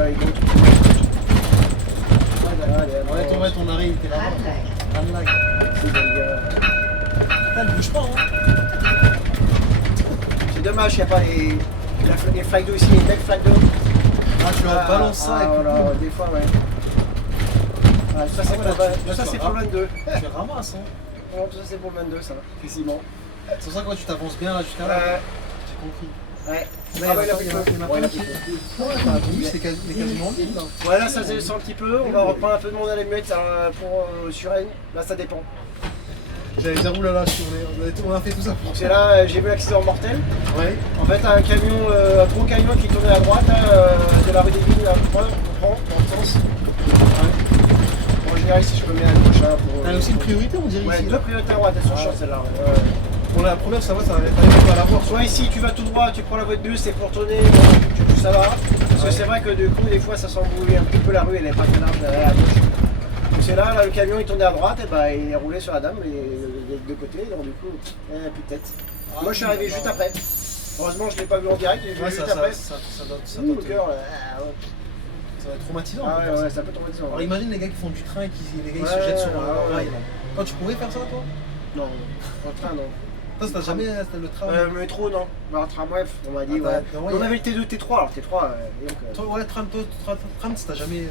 ouais, ton arrêt il était là-bas. Unlag. Putain, elle bouge pas, hein. C'est dommage, il n'y a pas les flaques d'eau ici, les belles flaques d'eau. Ah, tu la balances ça et voilà, des fois, ouais. Ah, ça c'est pour le 22. Tu ramasses, hein. Non, tout ça c'est pour le 22, ça, effectivement. C'est pour ça que tu t'avances bien là jusqu'à là. J'ai compris. Ouais. Là, il c'est quasiment vide là. Ouais, là ça se descend un petit peu. On va reprendre un peu de monde à la muette pour Suresnes. Là ça dépend. J'allais dire oulala, on a fait tout ça. Donc c'est là, j'ai vu l'accident mortel. Ouais. En fait, un gros camion qui tournait à droite de la rue des Vignes, on prend dans le sens. Ouais. Bon, en général, ici je me mets à gauche. T'as aussi une priorité, on dirait. Ouais, ici, deux priorités à droite, elles sont chiantes celles-là. Pour la première, ça va, ça va pas la voir. Soit ici, tu vas tout droit, tu prends la voie de bus, c'est pour tourner, ça va. Parce que c'est vrai que du coup, des fois, ça s'embrouille un petit peu la rue, elle est pas très large derrière à gauche. Donc c'est là, le camion il tournait à droite, et bah, il est roulé sur la dame, et de côté, donc du coup, il n'y a plus de tête. Moi, je suis arrivé juste après. Heureusement, je ne l'ai pas vu en direct, j'ai vu juste après. Ça doit Ça va être traumatisant. Ah ouais, c'est un peu traumatisant. Alors imagine les gars qui font du train et les gars ils se jettent sur leur rail. Toi, tu pourrais faire ça, toi? Non, en train, non. Toi, t'as jamais le train? Le métro, non. Le train, bref, on m'a dit, ouais. On avait le T2, T3, alors T3, toi, ouais, tram, t'as jamais.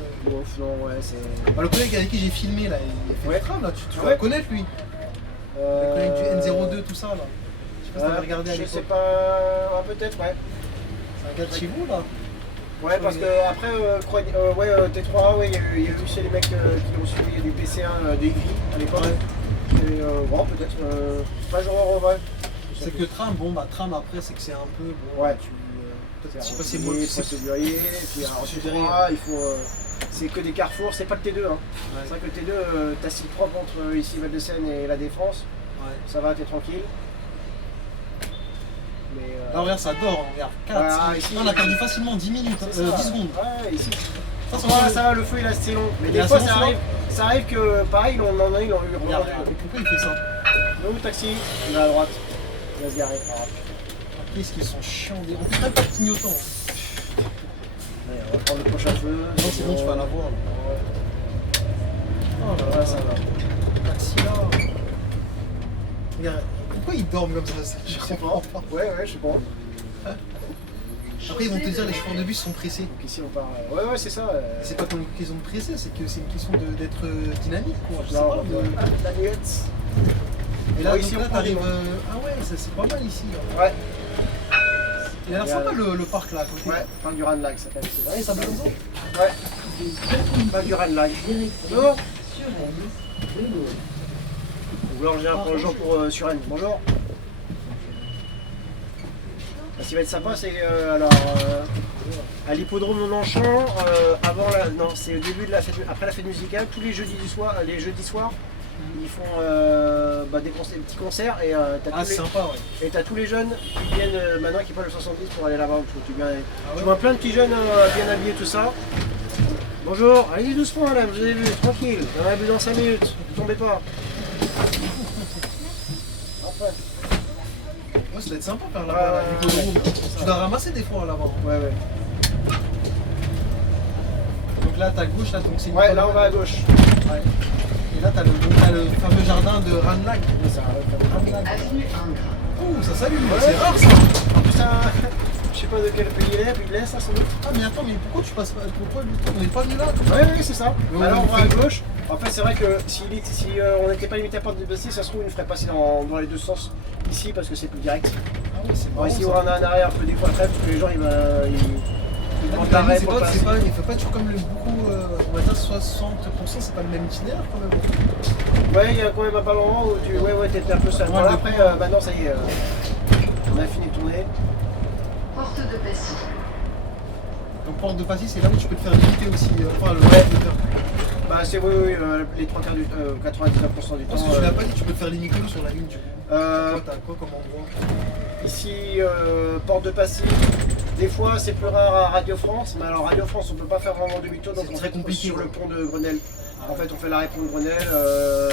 Non, ouais, c'est. Le collègue avec qui j'ai filmé, là, il fait le tram, là, tu vas le connaître, lui. Le collègue du N02, tout ça, là. Je sais pas si t'avais regardé à l'époque. Je sais pas, peut-être, ouais. C'est un gars de chez vous, là? Ouais, parce que après, T3, ouais, il y a eu chez les mecs qui ont suivi des PC1 des gris à l'époque. Bon, peut-être, pas genre, ouais. C'est que tram, bon, bah, tram après, c'est que c'est un peu. Bon, ouais. Je sais pas si c'est moi qui procédurier, puis T3, il faut. C'est que des carrefours, c'est pas le T2. Hein. Ouais. C'est vrai que le T2, t'as site propre entre ici Val-de-Seine et la Défense. Ouais. Ça va, t'es tranquille. Mais là, regarde, ça dort, regarde. 4, ici, on a perdu facilement 10 minutes, 10 secondes. Ouais, ici. Ça va, le feu il est assez long. Mais des fois, ça arrive que, pareil, on en a eu. Pourquoi il fait ça? Là où taxi, il va à droite. Il va se garer. Qu'est-ce qu'ils sont chiants, on peut même pas de clignotant. Ouais, on va prendre le prochain feu. Non, c'est bon, tu vas la voir. Oh là là, ça va. Taxi là. Regarde, pourquoi ils dorment comme ça? Je sais pas. Ouais, je sais pas. Après, ils vont te dire les chauffeurs de bus sont pressés. Donc ici, on part. Ouais, c'est ça. C'est pas une question de presser, c'est que c'est une question d'être dynamique, quoi. Je sais non, pas. La nuette. Et là, ici, on arrive. Ah ouais, c'est pas mal ici. Là. Ouais. Il a l'air sympa le parc là à côté. Ouais, parc du Ranlag, ça s'appelle. Ouais, ça s'appelle comme ça? Ouais. Parc du Ranlag. Bonjour. Alors, j'ai un jour pour Suresnes. Bonjour. Ce qui va être sympa, c'est à l'hippodrome de Longchamp, c'est au début de la fête, après la fête musicale, tous les jeudis soirs, ils font des petits concerts et t'as tous les jeunes qui viennent maintenant qui prennent le 70 pour aller là-bas. Tu vois plein de petits jeunes bien habillés, tout ça. Bonjour, allez doucement madame, vous avez vu, tranquille, on a bu dans 5 minutes, ne tombez pas. Enfin. Ouais, ça doit être sympa faire là-bas, l'hippodrome. Tu dois ramasser des fois là-bas. Ouais, ouais. Donc là, t'as gauche, là, donc c'est une Ouais, là on va à gauche. Ouais. Et là, t'as le fameux jardin de Ranlag. C'est ça, ouais. Avenue Ingres. Ouh, ça s'allume, Ouais. c'est rare ça. En plus, je sais pas de quel pays il est, puis il laisse ça sans doute. Ah, mais attends, mais pourquoi tu passes pas. Pourquoi on n'est pas venu là comme ça? Ouais, c'est ça. Ouais, Alors on va à ouais. gauche. En fait, c'est vrai que si on n'était pas limité à porte de passer, ça se trouve, il nous ferait passer dans les deux sens ici parce que c'est plus direct. Ah, ouais, c'est Bon, marrant. ici, ça. on a un arrêt un peu des fois très parce que les gens ils prennent Ah, l'arrêt c'est pour pas, passer. il fait pas toujours comme le beaucoup. On va dire 60%, c'est pas le même itinéraire quand même. Ouais, il y a quand même un pas moment où tu. Ouais, t'étais un peu seul. Ouais, Voilà, le après, point. maintenant ça y est, on a fini de tourner. Porte de Passy. Donc, porte de Passy, c'est là où tu peux te faire limiter aussi. Enfin, le Ouais. de faire. Bah, c'est oui, les 3 quarts du 99% du temps. Parce que tu l'as pas dit, tu peux te faire limiter sur la ligne. Toi, t'as quoi comme endroit? Ici, porte de Passy. Des fois, c'est plus rare à Radio France, mais alors Radio France, on peut pas faire vraiment demi-tour, donc C'est on très fait compliqué, sur ouais. le pont de Grenelle. En fait, on fait l'arrêt pont de Grenelle,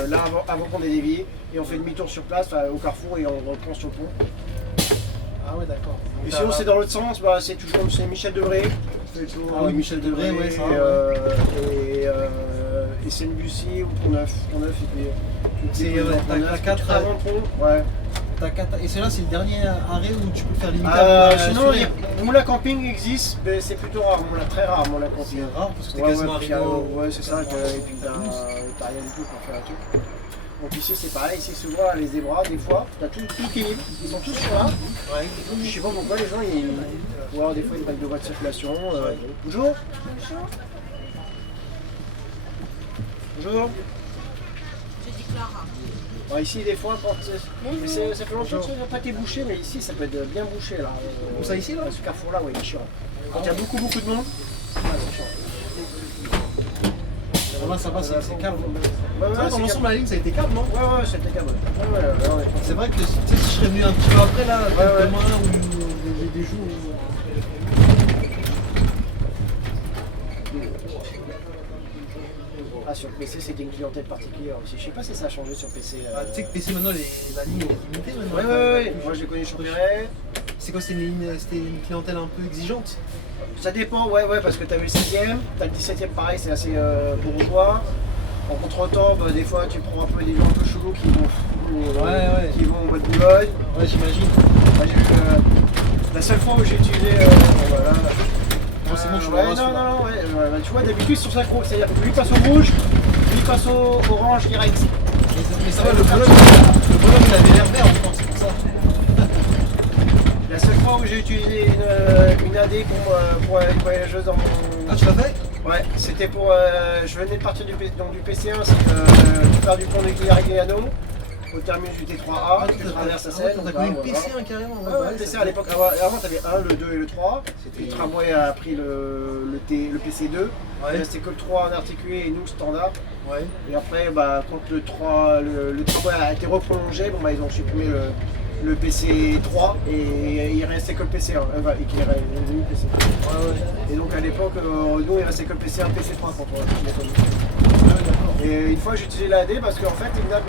là avant qu'on ait dévié, et on fait demi-tour sur place, au carrefour, et on reprend sur le pont. Ah ouais, d'accord. Et sinon, c'est dans l'autre sens, bah, c'est Michel Debré. Ah oui, Michel Debré, ouais, ça, et Seine-Bussy ou Pont-Neuf. C'est t'as 4 avant le pont, ouais. Et celui-là, c'est le dernier arrêt où tu peux faire limiter Sinon, Moulin Camping existe, mais c'est plutôt rare, très rare, Moulin Camping. C'est rare parce que t'es Ouais, quasiment ouais, arrivé. ouais, c'est ça, et puis t'as rien du tout pour faire un truc. Donc ici c'est pareil, ici souvent les zébras, des fois, t'as tout qui est libre, ils sont tous sur là. Ouais. Je sais pas pourquoi les gens ils. Ou alors des fois ils prennent de voies de circulation. Bonjour. Bonjour. J'ai dit Clara. Bon, ici des fois quand ça fait longtemps que ça n'a pas été bouché, mais ici ça peut être bien bouché là. Où ça ici là? Ce carrefour là, oui, il est chiant. Quand il y a beaucoup de monde, c'est chiant. Là, ça va, c'est calme. Ouais, ouais, Ça va, dans c'est l'ensemble, la ligne, ça a été calme, non? Ouais, c'était calme. Ouais. C'est vrai que tu sais, si je serais venu un petit peu après, là, ouais. demain ou des jours où. Ah, sur PC, c'était une clientèle particulière aussi. Je sais pas si ça a changé sur PC. Ah, tu sais que PC maintenant, la ligne est limitée maintenant. Ouais. Moi, j'ai connu sur Perret. C'est quoi, c'était une clientèle un peu exigeante? Ça dépend, ouais, parce que t'as eu le 16e, t'as le 17e, pareil, c'est assez bourgeois. En contre-temps, bah, des fois, tu prends un peu des gens un peu chelous qui vont au mois de Boulogne. Ouais, j'imagine. Moi, j'ai eu, la seule fois où j'ai utilisé. Voilà. C'est bon, je ouais, non, tu vois, d'habitude, sur ça, c'est-à-dire que lui passe au rouge, lui passe au orange direct. Mais ça va, le bonhomme, il avait l'air vert encore, c'est pour ça. La seule fois où j'ai utilisé une AD pour une voyageuse dans mon. Ah, tu l'as fait? Ouais, c'était pour. Je venais de partir du PC1, c'est que tu pars du pont de Guilarigliano au terminus du T3A, tu traverses la Seine. T'as connu le PC1 carrément? Ouais, le PC1 à l'époque, avant t'avais 1, le 2 et le 3. Le tramway a pris le PC2. Ouais. C'était que le 3 en articulé et nous standard. Ouais. Et après, bah, quand le tramway a été reprolongé, bon, bah, ils ont supprimé le PC3 et il restait que le PC1. Et qu'il est devenu PC. Ouais. Et donc à l'époque, nous il restait que le PC1, PC3 quand on l'a connu. Et une fois j'ai utilisé la AD parce qu'en fait, une dame,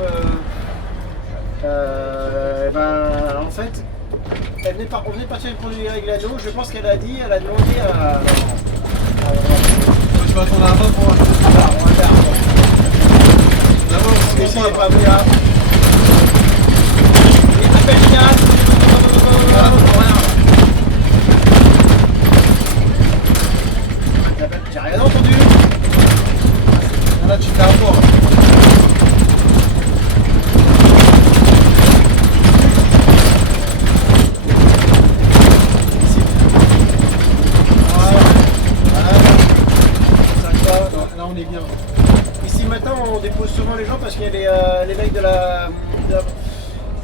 en fait, on venait de partir du produit Reglano, je pense qu'elle a demandé à. Je vais attendre là-bas pour. On va faire. D'abord, Parce que on s'il va n'est pas venu là. Il appelle Gina. J'ai rien entendu. Là, tu fais un rapport. Là, on est bien. Ici maintenant on dépose souvent les gens parce qu'il y a les mecs des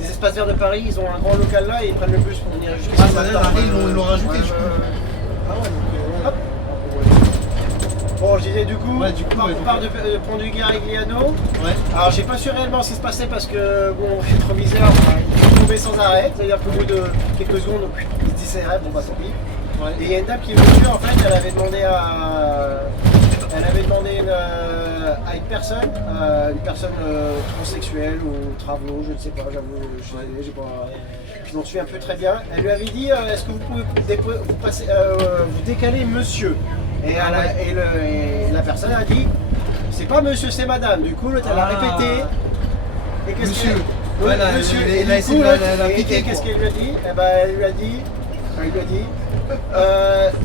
espaces verts de Paris, ils ont un grand local là et ils prennent le bus pour venir jusqu'ici. Ah, ça a l'air, ils l'ont rajouté, je crois. Ah ouais, donc. Hop. Bon, je disais du coup, Ouais, du coup, on part de Pont du Guilarigliano. Ouais. Alors j'ai pas su réellement ce qui se passait parce que bon, le rétroviseur il tombait sans arrêt, c'est-à-dire qu'au bout de quelques secondes, il se disait bon bah tant pis. Ouais. Et il y a une dame qui est venue, en fait, elle avait demandé Elle avait demandé à une personne transsexuelle ou travaux, je ne sais pas, j'avoue, je m'en souviens un peu très bien. Elle lui avait dit est-ce que vous pouvez vous décaler monsieur? Et la personne a dit c'est pas monsieur, c'est madame. Du coup, l'autre elle a répété. Et qu'est-ce monsieur. Monsieur, et qu'est-ce qu'elle lui a dit? Eh ben, elle lui a dit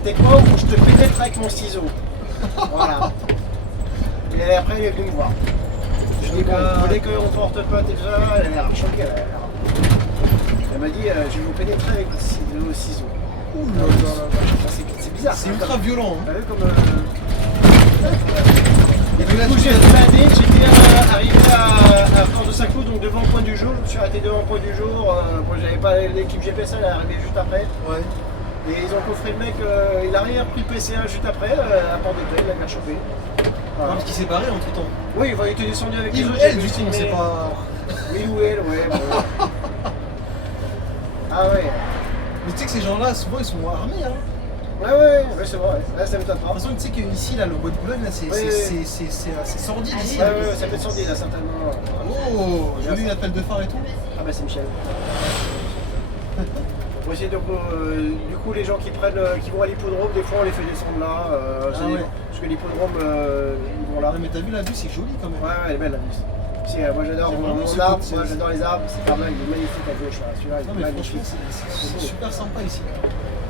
t'es quoi ou je te pénètre avec mon ciseau? Voilà. Et après, elle est venue me voir. Je dis, bon, vous voulez qu'on porte pote et tout ça? Elle a l'air choquée. Elle m'a dit, je vais vous pénétrer avec le ciseau. Ouh, c'est bizarre. C'est ultra violent. T'as vu comme. Et du coup, j'étais arrivé à Port de Saint-Cloud, donc devant le point du jour. Je me suis arrêté devant le point du jour. Moi, j'avais pas l'équipe GPS, elle est arrivée juste après. Ouais. Et ils ont coffré le mec, il a rien pris le PCA juste après, à Port-d'État, il l'a bien chopé. Voilà. Parce qu'il s'est barré entre temps. Oui, il était descendu avec les autres. Elle, du coup, on sait pas. Oui ou elle, ouais. Ah ouais. Mais tu sais que ces gens-là, souvent, ils sont armés, hein. Ouais, c'est vrai. Là, ça m'étonne pas. De toute façon, tu sais qu'ici, là, le bois de Boulogne, là, c'est sordide ici. Ouais, ça peut être sordide, là, certainement. Oh, j'ai vu l'appel de phare et tout. Ah bah, c'est Michel. Moi, du coup, les gens qui vont à l'hippodrome, des fois, on les fait descendre là. Parce que l'hippodrome, ils vont là. Non, mais t'as vu la vue, c'est joli quand même. Ouais, elle est belle la vue. Moi j'adore mon arbre, moi j'adore les arbres, c'est pas mal, il est magnifique à gauche. Celui-là, il est magnifique. C'est super sympa ici.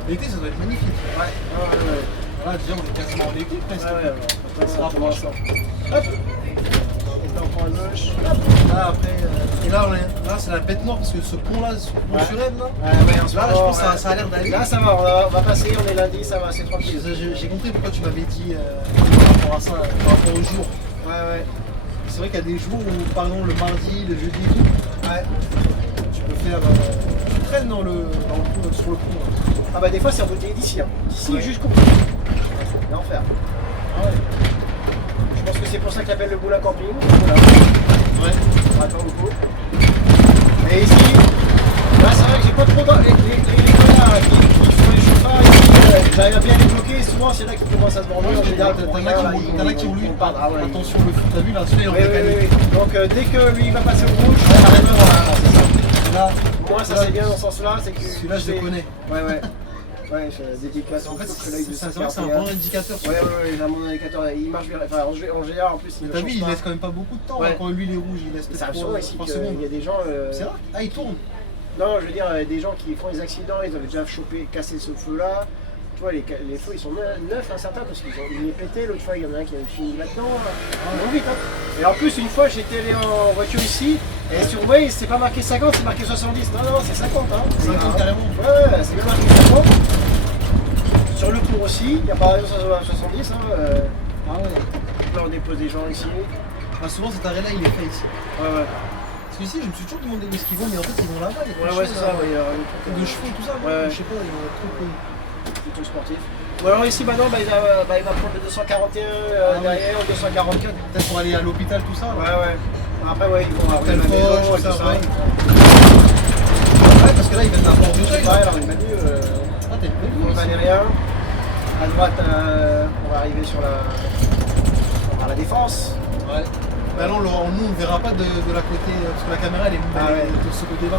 L'été, ça doit être magnifique. Ouais. Voilà, déjà, on est quasiment en été presque. Ça rapproche. Hop. Et là, on prend à gauche. Là, après, et là, c'est la bête noire parce que ce pont-là, ce pont sur Rennes, là, là, je pense que ça a l'air d'aller. Là, ça va, on va passer, on est lundi, ça va, c'est tranquille. J'ai compris pourquoi tu m'avais dit par rapport à ça, par rapport au jour. Ouais. C'est vrai qu'il y a des jours où, par exemple, le mardi, le jeudi, tu peux faire. Tu traînes sur le pont. Ah bah des fois c'est embouteillé d'ici, d'ici jusqu'au bout. L'enfer. Je pense que c'est pour ça qu'ils appellent le boulot camping. Ouais. Attends beaucoup. Et ici, là c'est vrai que j'ai pas trop les connards qui font les chauffards ici, j'arrive à bien les bloquer, souvent c'est là qu'ils commencent à se border. En général, t'en as qui ont lu, attention le fou, t'as vu là, celui-là oui. Donc dès que lui il va passer au rouge, c'est ça. Là, moi ça c'est bien dans ce sens-là, c'est que. Celui-là je le connais. Ouais, je dédicace. En fait, c'est vrai que c'est un bon indicateur. Ouais, j'ai un bon indicateur. Il marche bien. Enfin, en général, en plus, il t'as vu, il laisse quand même pas beaucoup de temps. Quand lui, il est rouge, il laisse peut-être 3 secondes. Il y a des gens. C'est vrai? Ah, il tourne? Non, je veux dire, des gens qui font des accidents, ils avaient déjà cassé ce feu-là. Tu vois, les feux, ils sont neufs, certains, parce qu'ils est pété. L'autre fois, il y en a un qui avait fini maintenant. Ils vont vite, hein. Et en plus, une fois, j'étais allé en voiture ici. Et sur Waze, c'est pas marqué 50, c'est marqué 70. Non, c'est 50, hein. 50 carrément. Ouais, c'est bien marqué 50. Sur le cours aussi, il n'y a pas 70. Hein, Ah ouais. Là, on dépose des gens ici. Souvent, cet arrêt-là, il est fait ici. Ouais. Parce qu'ici, je me suis toujours demandé où est-ce qu'ils vont, mais en fait, ils vont là-bas. Ouais, c'est ça. Il y a de chevaux et tout ça. Ouais. Je sais pas, ils vont être trop plutôt sportif. Ou alors ici, maintenant, il va prendre le 241 derrière, ou 244. Peut-être pour aller à l'hôpital, tout ça. Ouais. Après, ils vont avoir la maison, tout ça. Ouais, parce que là, ils viennent d'un port de Jeuil. Ouais, alors, il m'a dit. T'as une belle vue. On va rien. À droite, on va arriver sur la défense. Ouais. Bah non, nous, on ne verra pas de la côté. Parce que la caméra, elle est de ce côté-là.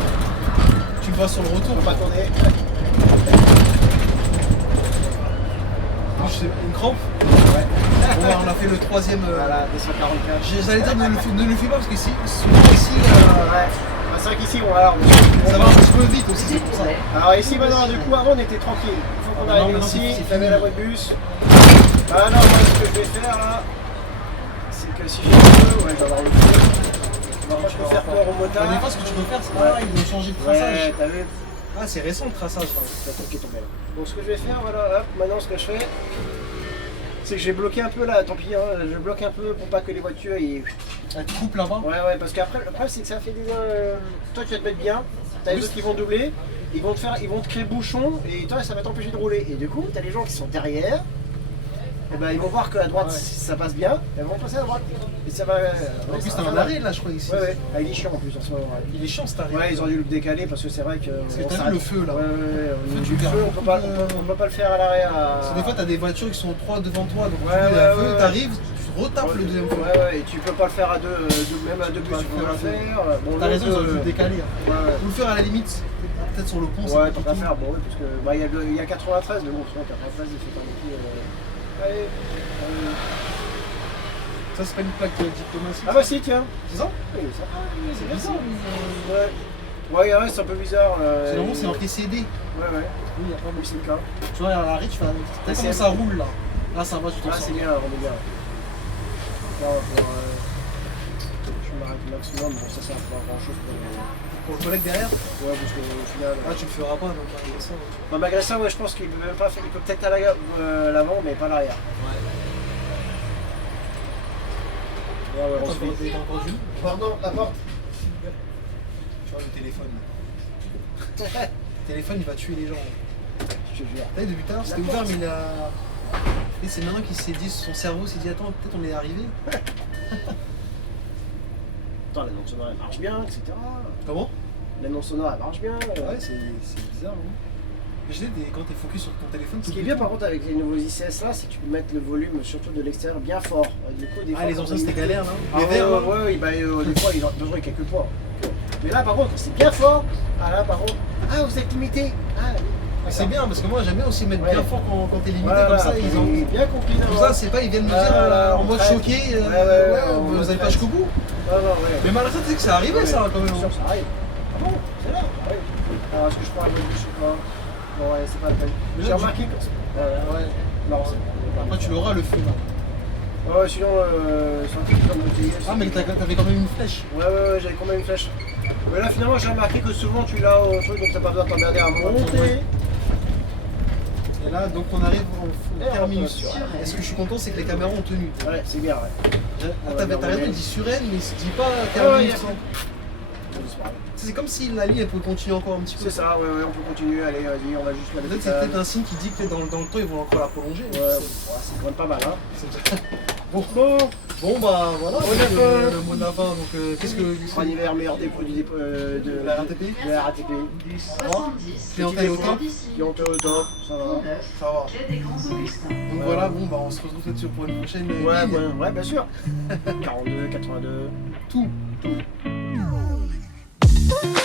Tu me vois sur le retour. On va tourner. Une crampe. Ouais. On a fait le troisième. Voilà, 244. J'allais dire ne le fais pas parce que souvent ici. C'est vrai qu'ici, ça va un petit peu vite aussi, c'est pour ça. Alors ici maintenant, du coup, avant on était tranquille. Il faut qu'on arrive ici, il avait la voie de bus. Ah non, moi ce que je vais faire là, c'est que si j'ai le feu, je vais avoir le feu. Moi je peux faire peur aux motards. Des fois, ce que tu peux faire, c'est ils vont changer de traçage. Ouais, t'as vu? Ah, c'est récent le traçage. Donc ce que je vais faire, voilà, hop, maintenant ce que je fais, c'est que je vais bloquer un peu là, tant pis, hein, je bloque un peu pour pas que les voitures tu coupes là-bas. Ouais, parce qu'après, le problème c'est que ça fait des. Toi tu vas te mettre bien, t'as les autres qui vont doubler, ils vont te créer le bouchon et toi ça va t'empêcher de rouler. Et du coup, t'as les gens qui sont derrière, et ben ils vont voir qu'à droite ça passe bien, et ils vont passer à droite. Et ça va. En plus, t'as un arrêt là, je crois, ici. Ouais. Ah, il est chiant en plus en ce moment. Il est chiant cet arrêt. Ouais, ils ont dû le décaler parce que c'est vrai que. Parce que t'as vu le feu là. Ouais. Du feu, on peut pas le faire à l'arrêt à. Parce que des fois, t'as des voitures qui sont 3 devant toi, donc tu mets un feu, t'arrives, tu retapes le deuxième feu. Ouais, et tu peux pas le faire à deux, même à deux bus, tu peux pas le faire. Bon, t'as raison, ils ont dû le décaler. Ouais. Ou le faire à la limite, peut-être sur le pont. Ouais, t'as pas à faire, bon, oui, parce que il y a 93, mais bon, souvent 93, il fait pas non plus. Allez. Ça, c'est pas une plaque diplomatique. Ah bah si, tiens. C'est ça? Oui, ça c'est bien ça. Ouais, il reste un peu bizarre. Sinon, c'est marqué CD. Ouais. Oui, il y a pas de c'est le cas. Tu vois, à l'arrêt, tu fais. T'as comment ça roule là? Là, ça va, tu t'en sors. Ah, c'est bien, on est bien. Là, je m'arrête au maximum, bon, ça sert pas grand chose pour le collègue derrière? Ouais, parce qu'au final. Ah, tu le feras pas, donc malgré ça. Non, malgré ça, ouais, je pense qu'il peut même pas faire. Il peut peut-être à l'avant, mais pas l'arrière. Ouais, on se fait. Pardon, la porte. Tu vois, le téléphone. Le téléphone, il va tuer les gens. Je te jure. Depuis tout à l'heure, c'était ouvert, mais il a. Et c'est maintenant qu'il s'est dit, son cerveau s'est dit, attends, peut-être on est arrivé. Attends, l'annonce sonore elle marche bien, etc. Comment? L'annonce sonore elle marche bien. Ouais, c'est bizarre, hein. Je dis, quand t'es focus sur ton téléphone, ce qui est bien par contre avec les nouveaux ICS là, c'est que tu peux mettre le volume surtout de l'extérieur bien fort. Du coup, des fois, les anciens c'était galère là. Les verts, ouais, bah, des fois ils ont besoin de quelques poids. Mais là par contre, c'est bien fort. Ah là par contre, vous êtes limité. C'est bien parce que moi j'aime bien aussi mettre bien fort quand t'es limité comme ça. Ils ont bien compris. Tout ça, c'est pas, ils viennent me dire en mode choqué, vous allez pas jusqu'au bout. Mais malgré ça, tu sais que c'est arrivé ça quand même. Bien sûr, ça arrive. Ah bon, c'est là. Alors est-ce que je prends un autre bus ou pas? Bon, ouais, c'est pas la peine. J'ai remarqué que. Ouais. Non, après, tu l'auras le feu là. Ouais, sinon, c'est un truc comme le TS. Ah, mais t'avais quand même une flèche. Ouais, j'avais quand même une flèche. Mais là, finalement, j'ai remarqué que souvent tu l'as au truc, donc t'as pas besoin de t'emmerder à monter. Et là, donc on arrive au terminus. Et ce que je suis content, c'est que les caméras ont tenu. Ouais, c'est bien, ouais. T'as raison, il dit Suresnes, mais il se dit pas terminus. C'est comme si la ligne elle peut continuer encore un petit peu. C'est ça, ouais, on peut continuer, allez, vas-y, on va juste la mettre. Peut-être c'est peut-être un signe qui dit que dans le temps ils vont encore la prolonger. Ouais, c'est quand même pas mal, hein. Bon bah voilà, le mot de la fin, donc qu'est-ce que... Anniversaire meilleur des produits de la RATP. De la RATP. 70. Clientèle au top. Clientèle au top, ça va. Ça va. Quai des Grands Augustins. Donc voilà, bon bah on se retrouve peut-être pour une prochaine ligne. Ouais, bien sûr. 42, 82. Tout. Thank you.